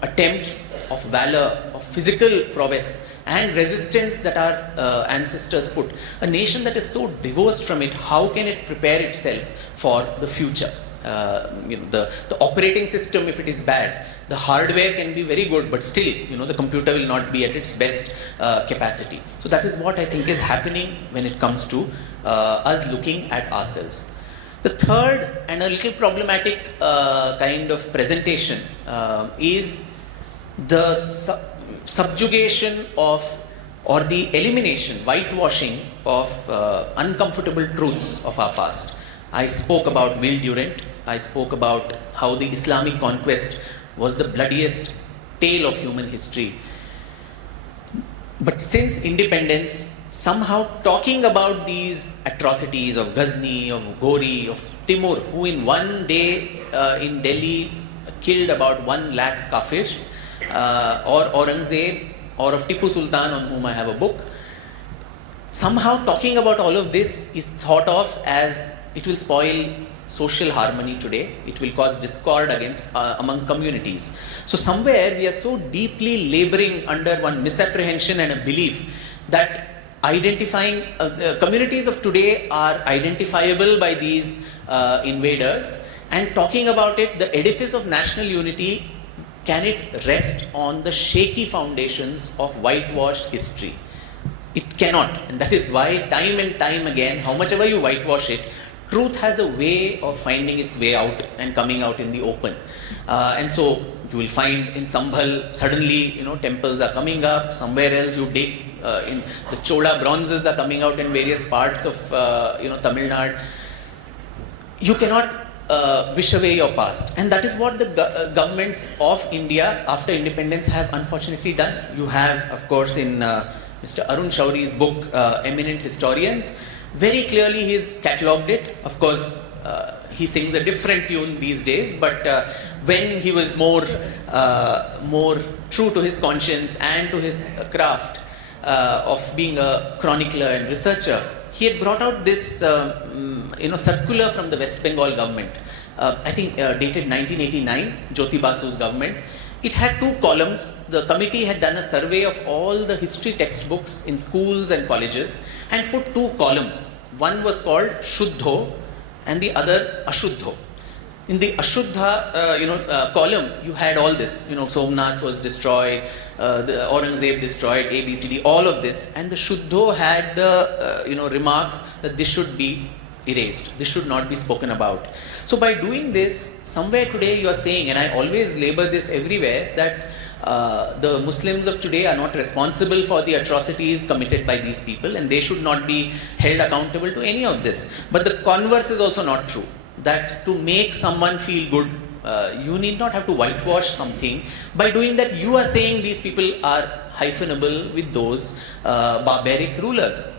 attempts of valor, of physical prowess and resistance that our ancestors put. A nation that is so divorced from it, how can it prepare itself for the future? The operating system, if it is bad, the hardware can be very good, but still, the computer will not be at its best capacity. So that is what I think is happening when it comes to us looking at ourselves. The third and a little problematic kind of presentation is the subjugation of, or the elimination, whitewashing of uncomfortable truths of our past. I spoke about Will Durant. I spoke about how the Islamic conquest was the bloodiest tale of human history. But since independence, somehow talking about these atrocities of Ghazni, of Ghori, of Timur, who in one day in Delhi killed about 1 lakh Kafirs, or Aurangzeb, or of Tipu Sultan, on whom I have a book, somehow talking about all of this is thought of as it will spoil social harmony today, it will cause discord among communities. So somewhere we are so deeply laboring under one misapprehension and a belief that identifying communities of today are identifiable by these invaders, and talking about it, the edifice of national unity, can it rest on the shaky foundations of whitewashed history? It cannot, and that is why time and time again, how much ever you whitewash it, truth has a way of finding its way out and coming out in the open. And so you will find in Sambhal, suddenly, temples are coming up. Somewhere else you dig, in the Chola bronzes are coming out in various parts of, Tamil Nadu. You cannot wish away your past. And that is what the governments of India after independence have unfortunately done. You have, of course, in Mr. Arun Shauri's book, Eminent Historians, very clearly he's catalogued it. Of course, he sings a different tune these days, but when he was more true to his conscience and to his craft of being a chronicler and researcher, he had brought out this circular from the West Bengal government, I think dated 1989, Jyoti Basu's government. It had 2 columns. The committee had done a survey of all the history textbooks in schools and colleges and put 2 columns. One was called Shuddho and the other Ashuddho. In the Ashuddha column, you had all this. Somnath was destroyed, the Aurangzeb destroyed, A, B, C, D, all of this. And the Shuddho had the remarks that this should be erased. This should not be spoken about. So by doing this, somewhere today you are saying, and I always labor this everywhere, that the Muslims of today are not responsible for the atrocities committed by these people, and they should not be held accountable to any of this. But the converse is also not true, that to make someone feel good, you need not have to whitewash something. By doing that, you are saying these people are hyphenable with those barbaric rulers.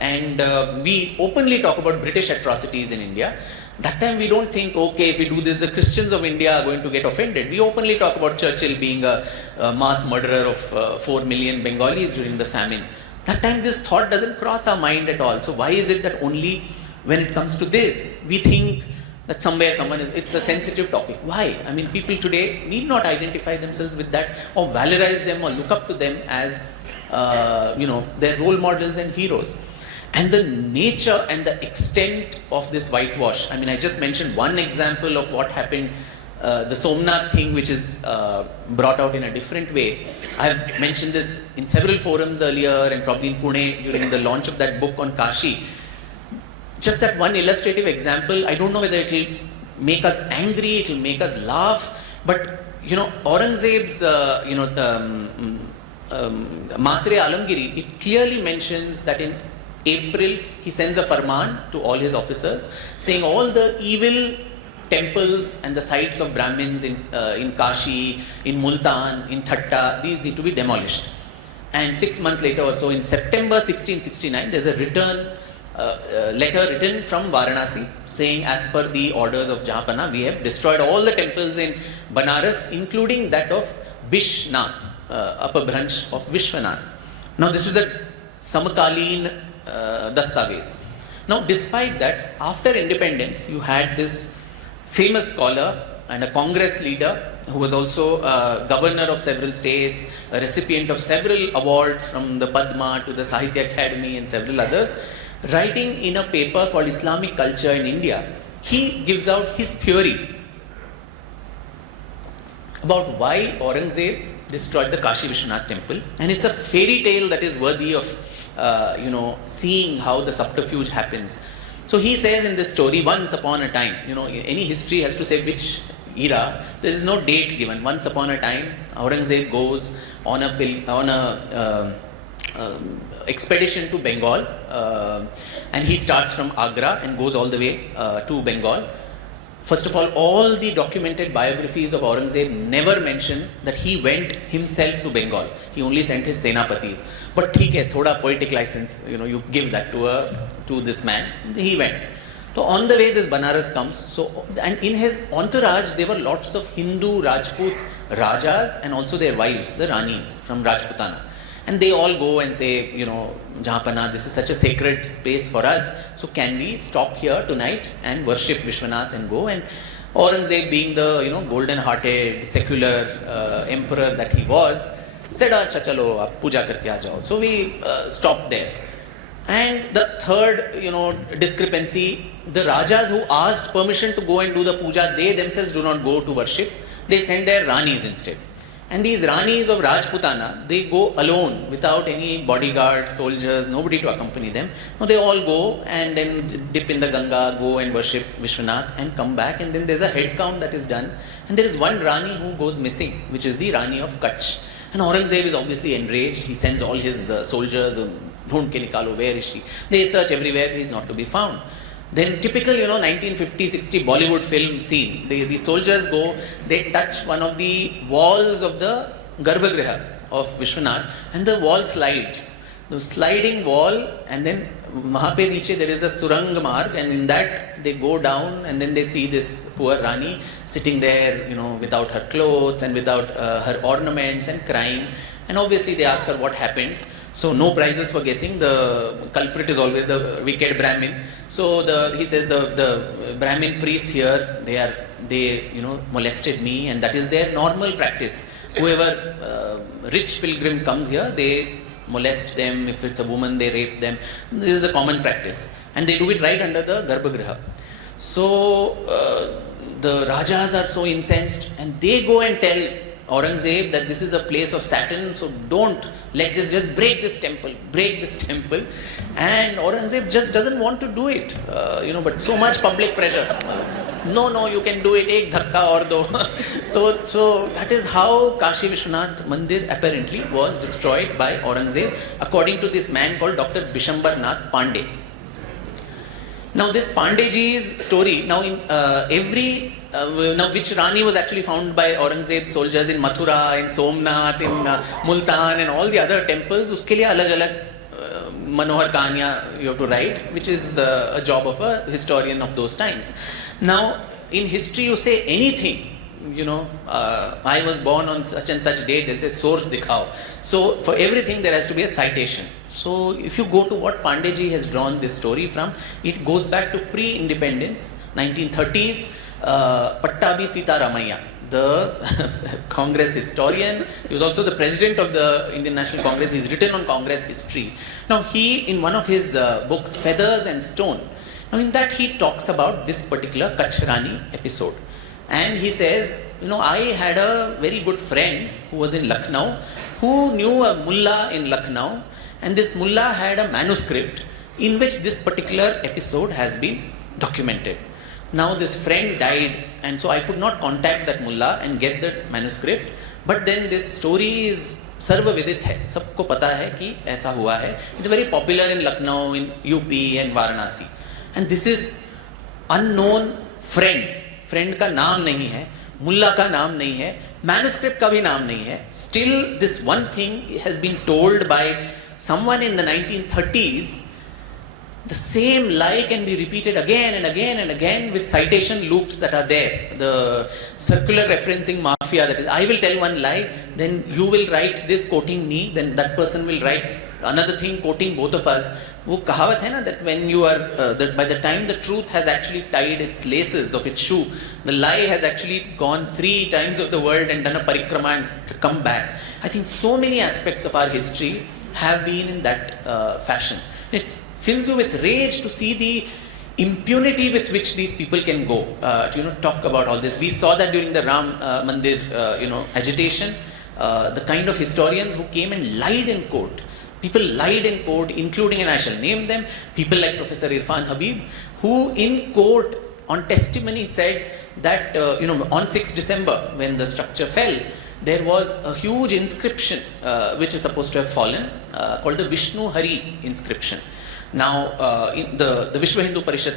And we openly talk about British atrocities in India. That time we don't think, okay, if we do this, the Christians of India are going to get offended. We openly talk about Churchill being a mass murderer of 4 million Bengalis during the famine. That time this thought doesn't cross our mind at all. So why is it that only when it comes to this, we think that somewhere it's a sensitive topic? Why? I mean, people today need not identify themselves with that or valorize them or look up to them as their role models and heroes. And the nature and the extent of this whitewash, I mean, I just mentioned one example of what happened, the Somnath thing, which is brought out in a different way. I've mentioned this in several forums earlier and probably in Pune during the launch of that book on Kashi. Just that one illustrative example, I don't know whether it will make us angry, it will make us laugh, but Aurangzeb's, Masre Alamgiri, it clearly mentions that in April he sends a farman to all his officers saying all the evil temples and the sites of Brahmins in Kashi, in Multan, in Thatta, these need to be demolished. And 6 months later or so, in September 1669, there's a return letter written from Varanasi saying, as per the orders of Jahanpana, we have destroyed all the temples in Banaras, including that of Vishnath, upper branch of Vishwanath. Now this is a Samakaleen Dastavez. Now despite that, after independence, you had this famous scholar and a Congress leader who was also a governor of several states, a recipient of several awards from the Padma to the Sahitya Academy and several others, writing in a paper called Islamic Culture in India. He gives out his theory about why Aurangzeb destroyed the Kashi Vishwanath temple, and it's a fairy tale that is worthy of seeing how the subterfuge happens. So he says in this story, once upon a time, any history has to say which era, there is no date given. Once upon a time, Aurangzeb goes on a expedition to Bengal, and he starts from Agra and goes all the way to Bengal. First of all the documented biographies of Aurangzeb never mention that he went himself to Bengal. He only sent his senapatis. But theek hai, thoda poetic license, you give that to this man. He went. So on the way, this Banaras comes. So, and in his entourage, there were lots of Hindu Rajput Rajas and also their wives, the Ranis from Rajputana. And they all go and say, Jahanpana, this is such a sacred space for us. So can we stop here tonight and worship Vishwanath and go? And Aurangzeb, being the golden-hearted secular emperor that he was, said, "Acha chalo, aap puja karke aa jao." So we stopped there. And the third, discrepancy, the Rajas who asked permission to go and do the puja, they themselves do not go to worship. They send their Ranis instead. And these Ranis of Rajputana, they go alone without any bodyguards, soldiers, nobody to accompany them. No, they all go and then dip in the Ganga, go and worship Vishwanath and come back. And then there's a head count that is done. And there is one Rani who goes missing, which is the Rani of Kutch. And Aurangzeb is obviously enraged. He sends all his soldiers, "Dhoond ke nikalo, where is she?" They search everywhere, he is not to be found. Then typical, 1950-60 Bollywood film scene. The soldiers go, they touch one of the walls of the Garbhagriha of Vishwanath and the wall slides. The sliding wall, and then wahan pe niche there is a surang marg, and in that they go down and then they see this poor Rani sitting there, without her clothes and without her ornaments and crying. And obviously they ask her what happened. So no prizes for guessing. The culprit is always the wicked Brahmin. So he says the Brahmin priests here, they molested me, and that is their normal practice. Whoever rich pilgrim comes here, they molest them. If it's a woman, they rape them. This is a common practice, and they do it right under the Garbhagriha. So the Rajas are so incensed, and they go and tell Aurangzeb that this is a place of Saturn, so don't let this, just break this temple. And Aurangzeb just doesn't want to do it, but so much public pressure. No, you can do it, ek dhakka aur do. So that is how Kashi Vishwanath Mandir apparently was destroyed by Aurangzeb, according to this man called Dr. Bishambar Nath Pandey. Now this Pandeyji's story, now in which Rani was actually found by Aurangzeb's soldiers in Mathura, in Somnath, in Multan and all the other temples, uske liye alag-alag manohar kahaniyan you have to write, which is a job of a historian of those times. Now, in history you say anything, I was born on such and such date, they'll say source dikhao. So for everything there has to be a citation. So if you go to what Pandeyji has drawn this story from, it goes back to pre-independence, 1930s, Pattabi Sitaramaiah, the Congress historian. He was also the president of the Indian National Congress. He's written on Congress history. Now he, in one of his books, Feathers and Stone, now in that he talks about this particular Kutch Rani episode. And he says, I had a very good friend who was in Lucknow, who knew a mullah in Lucknow, and this mullah had a manuscript in which this particular episode has been documented. Now this friend died, and so I could not contact that mullah and get the manuscript. But then this story is sarvavidit hai, sabko pata hai ki aisa hua hai. It's very popular in Lucknow, in UP and Varanasi. And this is unknown friend का नाम नहीं है, मुल्ला का नाम नहीं है, manuscript का भी नाम नहीं है. Still this one thing has been told by someone in the 1930s the same lie can be repeated again and again and again with citation loops that are there. The circular referencing mafia, that is, I will tell one lie, then you will write this quoting me, then that person will write another thing quoting both of us. वो कहावत है ना, that when you are, that by the time the truth has actually tied its laces of its shoe, the lie has actually gone 3 times of the world and done a parikrama and come back. I think so many aspects of our history have been in that fashion. It fills you with rage to see the impunity with which these people can go to talk about all this. We saw that during the Ram Mandir agitation, the kind of historians who came and lied in court. People lied in court, including, and I shall name them, people like Professor Irfan Habib, who in court on testimony said that on 6th December when the structure fell, there was a huge inscription which is supposed to have fallen called the Vishnu Hari inscription. Now, the Vishwa Hindu Parishad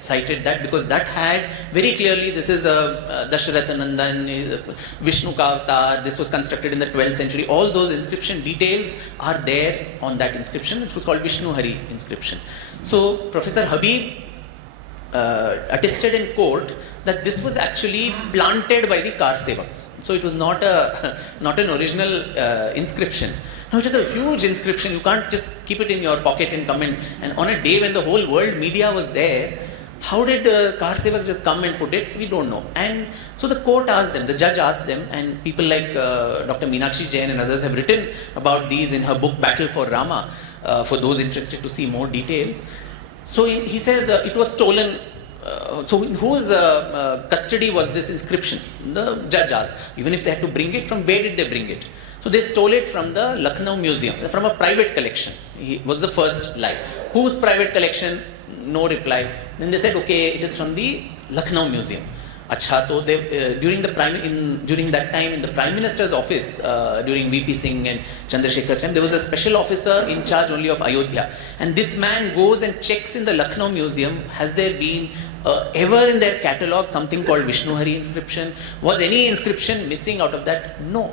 cited that because that had very clearly, this is Dasharath Nandan, Vishnu ka avatar, this was constructed in the 12th century. All those inscription details are there on that inscription. It was called Vishnu Hari inscription. So, Professor Habib attested in court that this was actually planted by the Kar Sevaks. So, it was not an original inscription. Now it is a huge inscription, you can't just keep it in your pocket and come in. And on a day when the whole world media was there, how did Kar Sevak just come and put it? We don't know. And so the court asked them, the judge asked them, and people like Dr. Meenakshi Jain and others have written about these in her book Battle for Rama, for those interested to see more details. So he says it was stolen. So in whose custody was this inscription? The judge asked. Even if they had to bring it, from where did they bring it? So they stole it from the Lucknow Museum, from a private collection. He was the first lie. Whose private collection? No reply. Then they said, okay, it is from the Lucknow Museum. Acha, so they, during that time in the Prime Minister's office, during VP Singh and Chandrasekhar's time, there was a special officer in charge only of Ayodhya. And this man goes and checks in the Lucknow Museum, has there been ever in their catalogue something called Vishnu Hari inscription? Was any inscription missing out of that? No.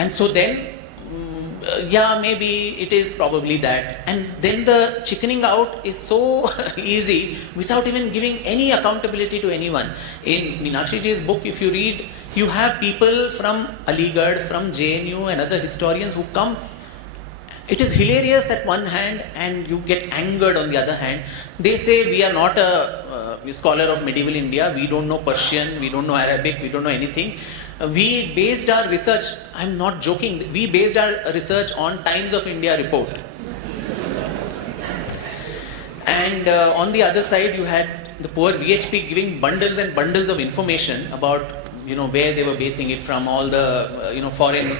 And so then, maybe it is probably that. And then the chickening out is so easy without even giving any accountability to anyone. In Meenakshi Ji's book, if you read, you have people from Aligarh, from JNU and other historians who come. It is hilarious at one hand and you get angered on the other hand. They say we are not a scholar of medieval India, we don't know Persian, we don't know Arabic, we don't know anything. We based our research, I'm not joking, we based our research on Times of India report. And on the other side, you had the poor VHP giving bundles and bundles of information about where they were basing it from, all the foreign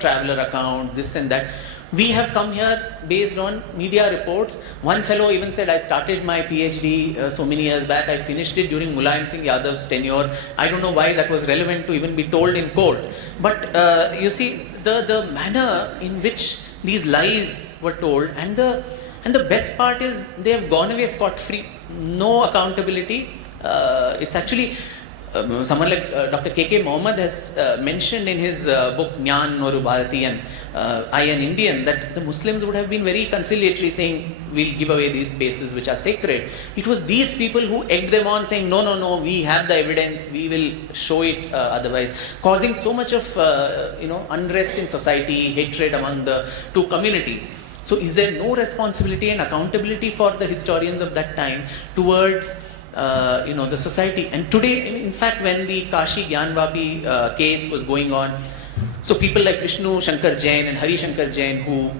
traveler accounts, this and that. We have come here based on media reports. One fellow even said, I started my PhD so many years back. I finished it during Mulayam Singh Yadav's tenure. I don't know why that was relevant to even be told in court. But you see, the manner in which these lies were told, and the best part is they have gone away scot-free. No accountability. It's actually someone like Dr. K.K. Mohammed has mentioned in his book Jnaan Noru Bharatiyan, I an Indian, that the Muslims would have been very conciliatory, saying we'll give away these spaces which are sacred. It was these people who egged them on, saying no, we have the evidence, we will show it otherwise, causing so much of unrest in society, hatred among the two communities. So is there no responsibility and accountability for the historians of that time towards the society? And today, in fact, when the Kashi Gyanvapi case was going on, so people like Vishnu Shankar Jain and Hari Shankar Jain, who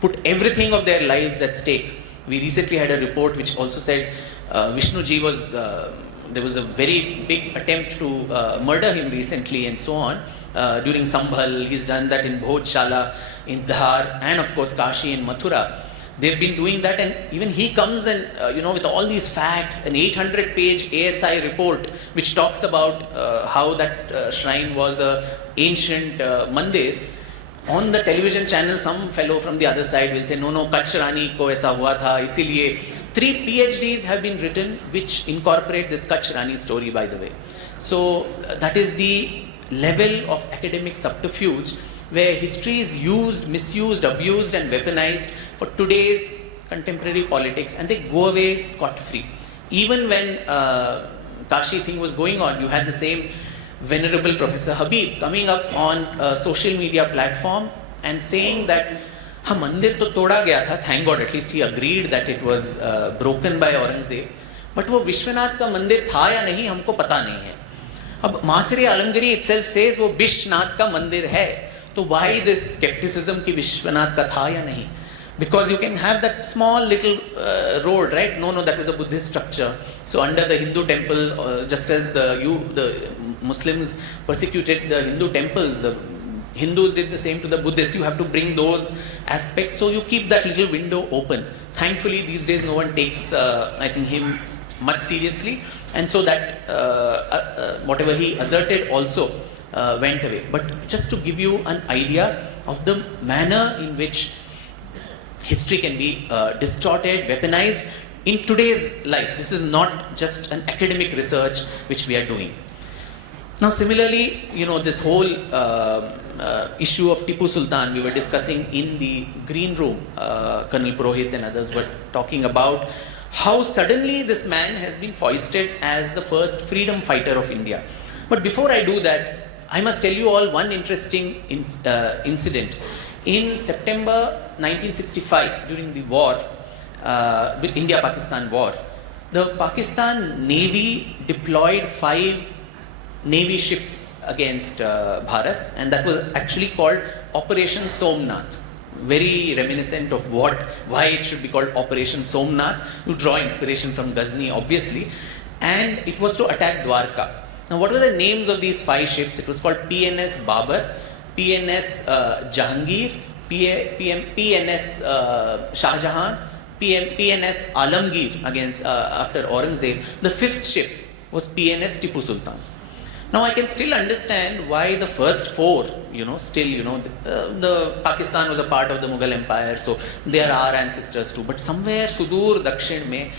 put everything of their lives at stake. We recently had a report which also said Vishnu Ji was, there was a very big attempt to murder him recently and so on. During Sambhal, he's done that in Bhojshala, in Dhar, and of course Kashi and Mathura. They've been doing that, and even he comes and, with all these facts, an 800-page ASI report which talks about how that shrine was a ancient mandir. On the television channel, some fellow from the other side will say, no, Kach Rani ko aisa hua tha, isiliye. 3 PhDs have been written which incorporate this Kach Rani story, by the way. So that is the level of academic subterfuge where history is used, misused, abused and weaponized for today's contemporary politics and they go away scot-free. Even when Kashi thing was going on, you had the same venerable Professor Habib coming up on a social media platform and saying that हाँ मंदिर तो तोड़ा गया था, thank God at least he agreed that it was broken by Aurangzeb, but वो विश्वनाथ का मंदिर था या नहीं हमको पता नहीं है. अब मासरे आलमगीरी itself says वो विश्वनाथ का मंदिर है, तो why this skepticism कि विश्वनाथ का था या नहीं? Because you can have that small little road, right? No, that was a Buddhist structure. So under the Hindu temple, just as the Muslims persecuted the Hindu temples, the Hindus did the same to the Buddhists. You have to bring those aspects. So you keep that little window open. Thankfully, these days no one takes, I think, him much seriously. And so that whatever he asserted also went away. But just to give you an idea of the manner in which history can be distorted, weaponized in today's life. This is not just an academic research which we are doing. Now similarly, this whole issue of Tipu Sultan we were discussing in the green room, Colonel Purohit and others were talking about how suddenly this man has been foisted as the first freedom fighter of India. But before I do that, I must tell you all one interesting incident. In September 1965, during the war, with India-Pakistan war, the Pakistan Navy deployed 5 Navy ships against Bharat, and that was actually called Operation Somnath. Very reminiscent of why it should be called Operation Somnath. You draw inspiration from Ghazni, obviously, and it was to attack Dwarka. Now, what were the names of these 5 ships? It was called PNS Babar, PNS Jahangir, PNS Shah Jahan, PNS Alamgir against after Aurangzeb. The 5th ship was PNS Tipu Sultan. Now I can still understand why the first 4, the Pakistan was a part of the Mughal Empire, so they are our ancestors too. But somewhere Sudur Dakshin mein,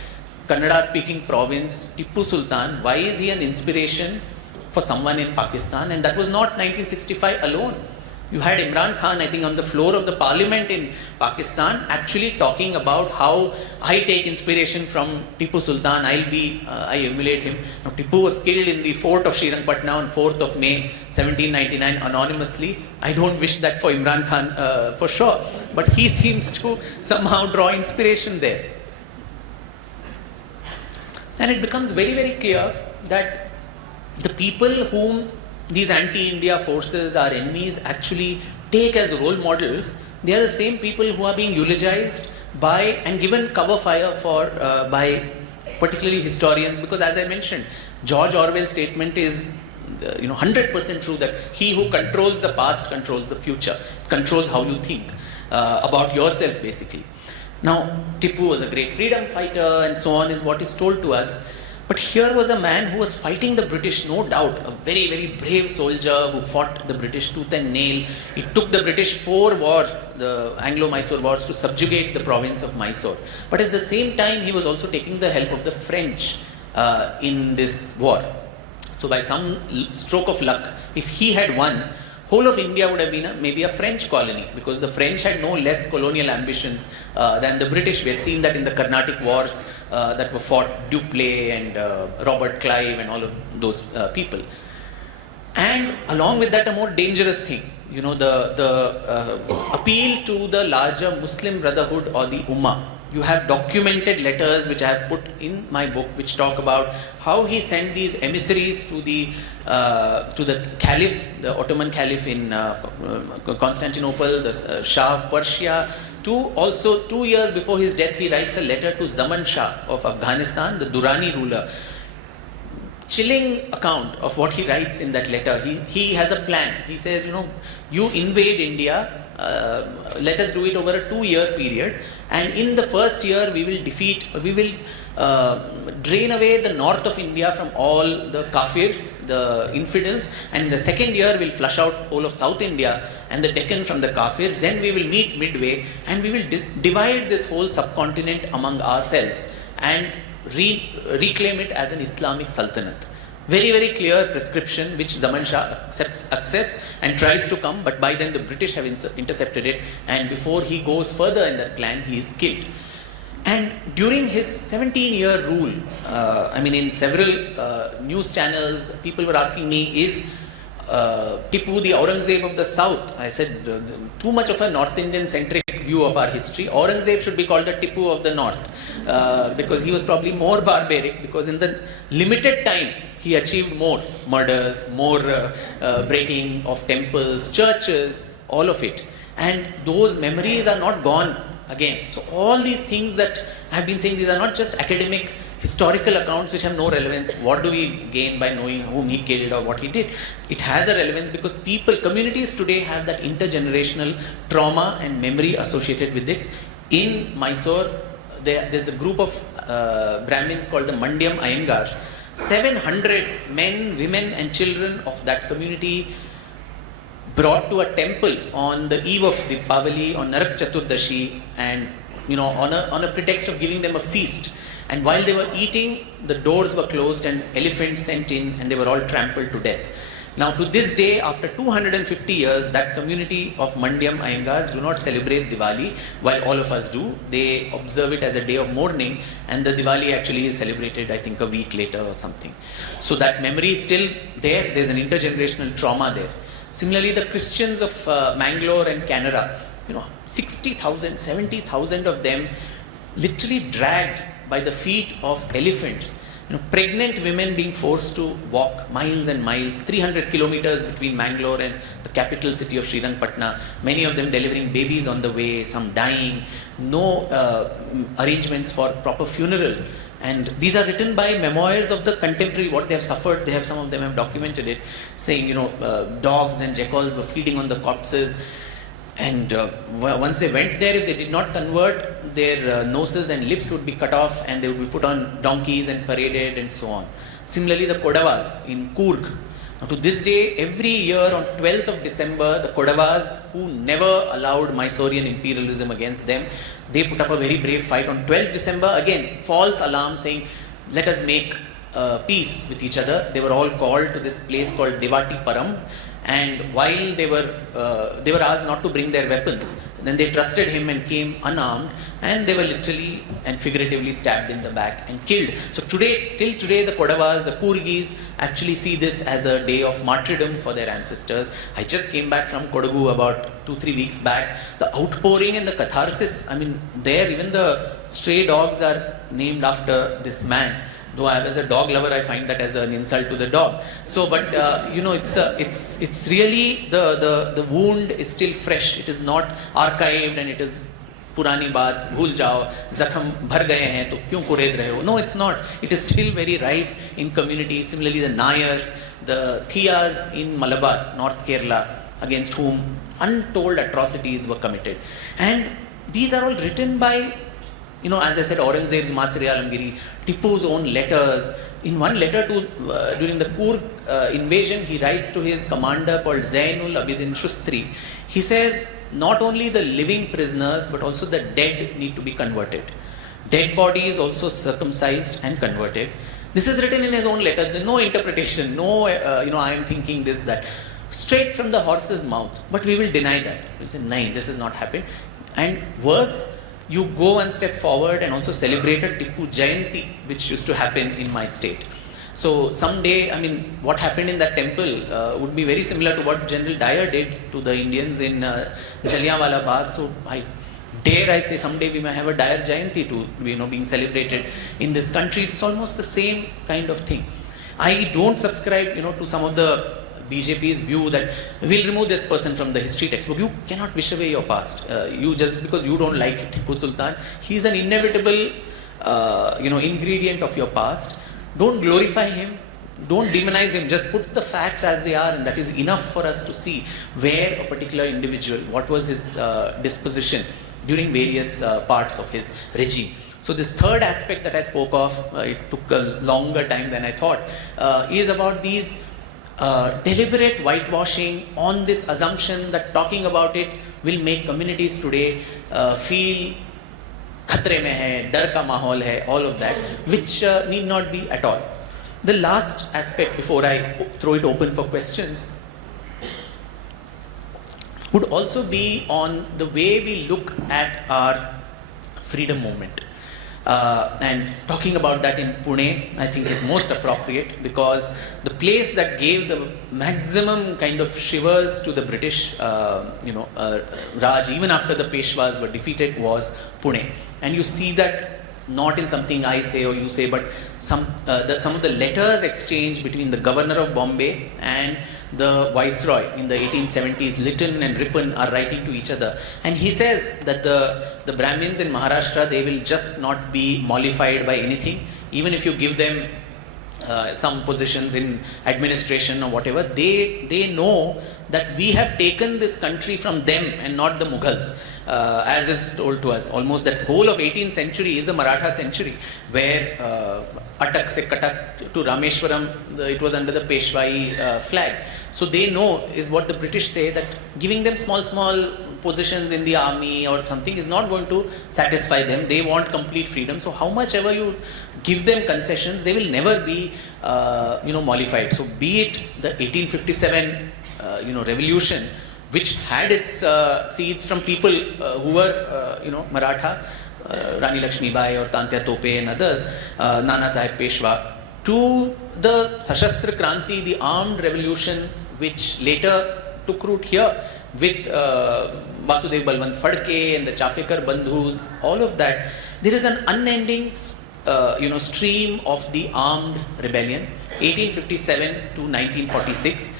Kannada speaking province, Tipu Sultan, why is he an inspiration for someone in Pakistan? And that was not 1965 alone. You had Imran Khan, I think, on the floor of the parliament in Pakistan actually talking about how I take inspiration from Tipu Sultan, I emulate him. Now Tipu was killed in the fort of Srirangpatna on 4th of May 1799 anonymously. I don't wish that for Imran Khan for sure, but he seems to somehow draw inspiration there. And it becomes very, very clear that the people whom these anti-India forces, our enemies, actually take as role models, they are the same people who are being eulogized by and given cover fire for by particularly historians, because as I mentioned, George Orwell's statement is 100% true that he who controls the past controls the future, controls how you think about yourself basically. Now, Tipu was a great freedom fighter and so on is what is told to us. But here was a man who was fighting the British, no doubt, a very, very brave soldier who fought the British tooth and nail. It took the British 4 wars, the Anglo-Mysore wars, to subjugate the province of Mysore. But at the same time, he was also taking the help of the French in this war. So by some stroke of luck, if he had won, whole of India would have been maybe a French colony, because the French had no less colonial ambitions than the British. We had seen that in the Carnatic wars that were fought, Dupleix and Robert Clive and all of those people. And along with that, a more dangerous thing, the appeal to the larger Muslim Brotherhood or the Ummah. You have documented letters which I have put in my book, which talk about how he sent these emissaries to the Caliph, the Ottoman Caliph in Constantinople, the Shah of Persia. Also 2 years before his death, he writes a letter to Zaman Shah of Afghanistan, the Durrani ruler. Chilling account of what he writes in that letter. He has a plan. He says, you invade India, let us do it over a 2-year period, and in the first year we will drain away the north of India from all the kafirs, the infidels, and in the second year we'll flush out whole of South India and the Deccan from the kafirs. Then we will meet midway and we will divide this whole subcontinent among ourselves and reclaim it as an Islamic Sultanate. Very, very clear prescription which Zaman Shah accepts and tries to come, but by then the British have intercepted it, and before he goes further in that plan, he is killed. And during his 17-year rule, in several news channels, people were asking me, is Tipu the Aurangzeb of the South? I said, too much of a North Indian centric view of our history. Aurangzeb should be called the Tipu of the North, because he was probably more barbaric, because in the limited time he achieved more murders, more breaking of temples, churches, all of it. And those memories are not gone again. So all these things that I have been saying, these are not just academic historical accounts which have no relevance. What do we gain by knowing whom he killed or what he did? It has a relevance because communities today have that intergenerational trauma and memory associated with it. In Mysore, there's a group of Brahmins called the Mandyam Iyengars. 700 men, women and children of that community brought to a temple on the eve of Deepavali, on Narak Chaturdashi, and on a pretext of giving them a feast. And while they were eating, the doors were closed and elephants sent in, and they were all trampled to death. Now to this day, after 250 years, that community of Mandyam Iyengars do not celebrate Diwali, while all of us do. They observe it as a day of mourning, and the Diwali actually is celebrated, I think, a week later or something. So that memory is still there. There's an intergenerational trauma there. Similarly, the Christians of Mangalore and Canara, 60,000, 70,000 of them literally dragged by the feet of elephants. Pregnant women being forced to walk miles and miles, 300 kilometers between Mangalore and the capital city of Srirangpatna. Many of them delivering babies on the way, some dying, no arrangements for proper funeral. And these are written by memoirs of the contemporary, what they have suffered. Some of them have documented it, saying, dogs and jackals were feeding on the corpses. And once they went there, if they did not convert, their noses and lips would be cut off and they would be put on donkeys and paraded and so on. Similarly, the Kodavas in Coorg. Now, to this day, every year on 12th of December, the Kodavas, who never allowed Mysorean imperialism against them, they put up a very brave fight on 12th December. Again, false alarm saying, let us make peace with each other. They were all called to this place called Devati Param. And while they were asked not to bring their weapons, then they trusted him and came unarmed, and they were literally and figuratively stabbed in the back and killed. So till today, the Kodavas, the Kurgis actually see this as a day of martyrdom for their ancestors. I just came back from Kodagu about 2-3 weeks back. The outpouring and the catharsis, there even the stray dogs are named after this man. Though as a dog lover, I find that as an insult to the dog. So, but it's really the wound is still fresh. It is not archived and it is purani baat, bhul jao, zakham bhar gaye hain, to kyun kured rahe ho? No, it's not. It is still very rife in community. Similarly, the Nayars, the Thiyas in Malabar, North Kerala, against whom untold atrocities were committed. And these are all written by, as I said, Aurangzeb's Masri Alamgiri, Tipu's own letters. In one letter during the Coorg invasion, he writes to his commander called Zainul Abidin Shustri. He says, not only the living prisoners, but also the dead need to be converted. Dead bodies also circumcised and converted. This is written in his own letter. There's no interpretation, no, I am thinking this, that. Straight from the horse's mouth. But we will deny that. We'll say, no, this has not happened. And worse, you go one step forward and also celebrate a Tipu Jayanti, which used to happen in my state. So someday, what happened in that temple would be very similar to what General Dyer did to the Indians in Jallianwala Bagh. So I say someday we may have a Dyer Jayanti too, being celebrated in this country. It's almost the same kind of thing. I don't subscribe, to some of the BJP's view that we'll remove this person from the history textbook. You cannot wish away your past. You just because you don't like Tipu Sultan, he's an inevitable, ingredient of your past. Don't glorify him. Don't demonize him. Just put the facts as they are, and that is enough for us to see where a particular individual, what was his disposition during various parts of his regime. So this third aspect that I spoke of, it took a longer time than I thought, is about these deliberate whitewashing on this assumption that talking about it will make communities today feel khatre mein hai, dar ka mahol hai, all of that, which need not be at all. The last aspect before I throw it open for questions would also be on the way we look at our freedom movement. And talking about that in Pune, I think is most appropriate, because the place that gave the maximum kind of shivers to the British, Raj, even after the Peshwas were defeated, was Pune. And you see that not in something I say or you say, but some of the letters exchanged between the governor of Bombay and the viceroy in the 1870s, Lytton and Ripon, are writing to each other. And he says that the Brahmins in Maharashtra, they will just not be mollified by anything. Even if you give them some positions in administration or whatever, they know that we have taken this country from them and not the Mughals. As is told to us, almost that whole of 18th century is a Maratha century, where Atak se Katak to Rameshwaram, it was under the Peshwai flag. So they know, is what the British say, that giving them small positions in the army or something is not going to satisfy them. They want complete freedom. So how much ever you give them concessions, they will never be mollified. So be it the 1857 revolution, which had its seeds from people who were Maratha, Rani Lakshmi Bai or Tantya Tope and others, Nana Sahib Peshwa, to the Sashastra Kranti, the armed revolution, which later took root here with Vasudev Balwant Phadke and the Chafekar Bandhus, all of that. There is an unending stream of the armed rebellion, 1857 to 1946.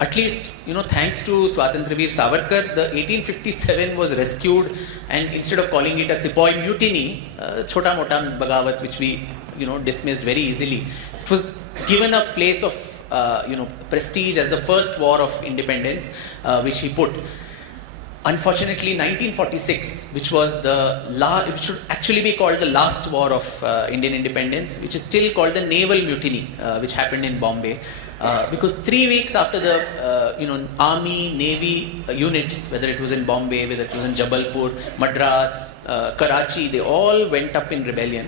At least, thanks to Swatantraveer Savarkar, the 1857 was rescued, and instead of calling it a Sepoy mutiny, Chota Mota Bagawat, which we, dismissed very easily, it was given a place of, prestige as the first war of independence, which he put. Unfortunately, 1946, which was which should actually be called the last war of Indian independence, which is still called the naval mutiny, which happened in Bombay. Because 3 weeks after the army, navy units, whether it was in Bombay, whether it was in Jabalpur, Madras, Karachi, they all went up in rebellion.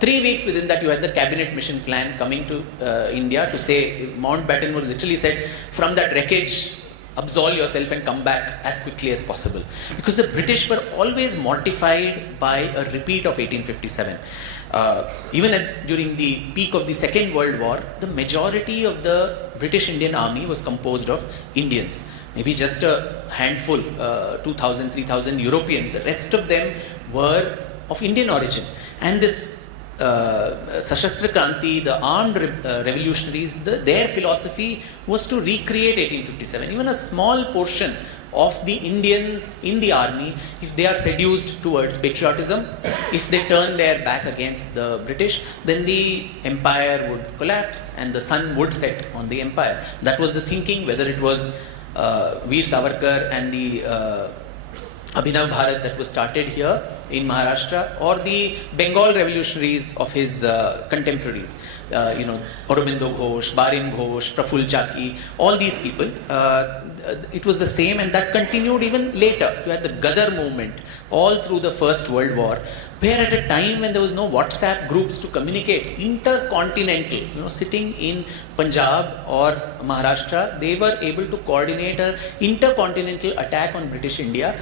3 weeks within that, you had the cabinet mission plan coming to India to say, Mountbatten was literally said, from that wreckage, absolve yourself and come back as quickly as possible. Because the British were always mortified by a repeat of 1857. Even during the peak of the Second World War, the majority of the British Indian Army was composed of Indians. Maybe just a handful, 2,000, 3,000 Europeans. The rest of them were of Indian origin. And this Sashastra Kranti, the armed revolutionaries, their philosophy was to recreate 1857. Even a small portion of the Indians in the army, if they are seduced towards patriotism, if they turn their back against the British, then the empire would collapse and the sun would set on the empire. That was the thinking, whether it was Veer Savarkar and the Abhinav Bharat that was started here in Maharashtra, or the Bengal revolutionaries of his contemporaries, Aurobindo Ghosh, Barin Ghosh, Praful Chaki, all these people. It was the same, and that continued even later. You had the Gadar movement all through the First World War, where at a time when there was no WhatsApp groups to communicate, intercontinental, sitting in Punjab or Maharashtra, they were able to coordinate an intercontinental attack on British India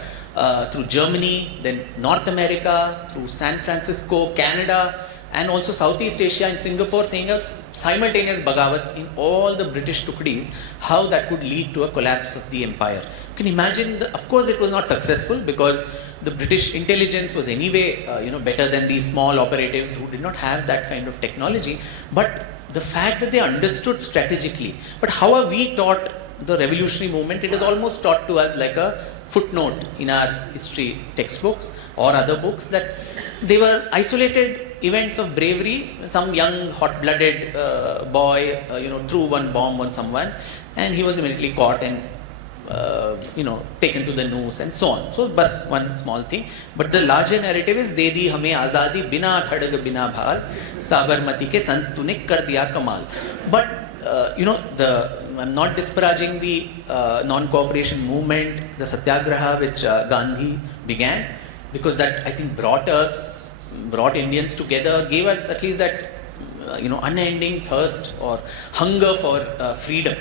through Germany, then North America, through San Francisco, Canada, and also Southeast Asia and Singapore, saying a simultaneous Bagawat in all the British tukdis, how that could lead to a collapse of the empire. You can imagine, of course it was not successful, because the British intelligence was anyway better than these small operatives who did not have that kind of technology. But the fact that they understood strategically. But how are we taught the revolutionary movement? It is almost taught to us like a footnote in our history textbooks or other books, that they were isolated events of bravery. Some young hot-blooded boy threw one bomb on someone, and he was immediately caught and taken to the noose and so on. So bas one small thing, but the larger narrative is de di hame azadi bina khadag bina bhal, sabarmati ke sant tune kar diya kamal. But I'm not disparaging the non-cooperation movement, the satyagraha which Gandhi began, because that I think brought Indians together, gave us at least that unending thirst or hunger for freedom.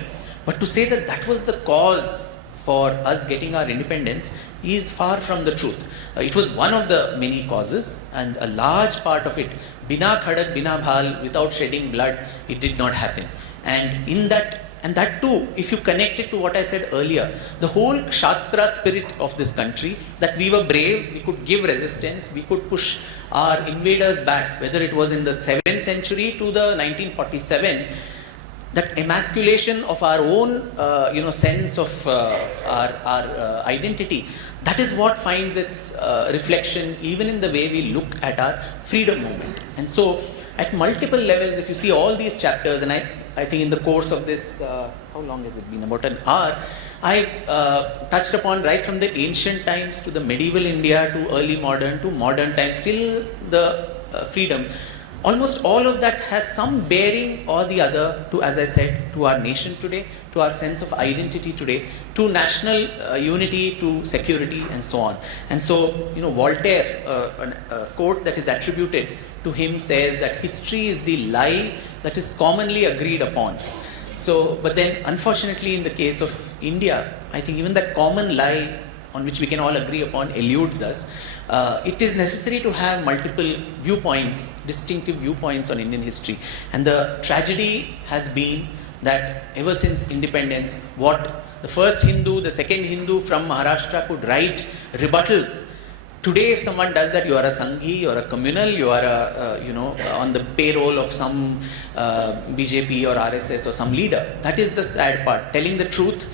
But to say that that was the cause for us getting our independence is far from the truth. It was one of the many causes, and a large part of it, bina khadak, bina bhal, without shedding blood, it did not happen. And that too, if you connect it to what I said earlier, the whole Kshatriya spirit of this country, that we were brave, we could give resistance, we could push our invaders back, whether it was in the 7th century to the 1947, that emasculation of our own, sense of our identity, that is what finds its reflection even in the way we look at our freedom movement. And so, at multiple levels, if you see all these chapters, and I think in the course of this, how long has it been? About an hour. I touched upon right from the ancient times to the medieval India to early modern to modern times, till the freedom. Almost all of that has some bearing or the other to, as I said, to our nation today, to our sense of identity today, to national unity, to security, and so on. And so, Voltaire, a quote that is attributed to him, says that history is the lie that is commonly agreed upon. So, but then unfortunately in the case of India, I think even that common lie on which we can all agree upon eludes us. It is necessary to have multiple viewpoints, distinctive viewpoints on Indian history. And the tragedy has been that ever since independence, what the first Hindu, the second Hindu from Maharashtra could write rebuttals. Today, if someone does that, you are a Sanghi, you are a communal, you are on the payroll of some BJP or RSS or some leader. That is the sad part. Telling the truth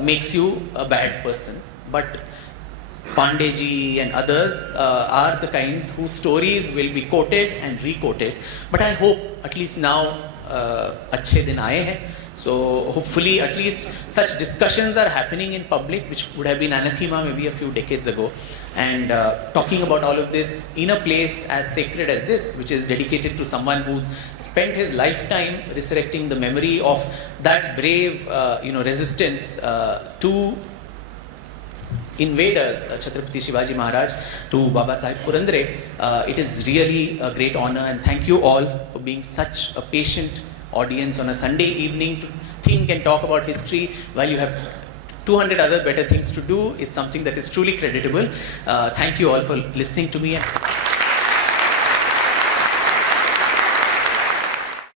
makes you a bad person. But Pandeji and others are the kinds whose stories will be quoted and re-quoted. But I hope at least now अच्छे दिन आए हैं. So hopefully at least such discussions are happening in public, which would have been anathema maybe a few decades ago. And talking about all of this in a place as sacred as this, which is dedicated to someone who spent his lifetime resurrecting the memory of that brave resistance to invaders, Chhatrapati Shivaji Maharaj, to Baba Sahib Purandare. It is really a great honor, and thank you all for being such a patient audience on a Sunday evening to think and talk about history while you have 200 other better things to do. It's something that is truly creditable. Thank you all for listening to me.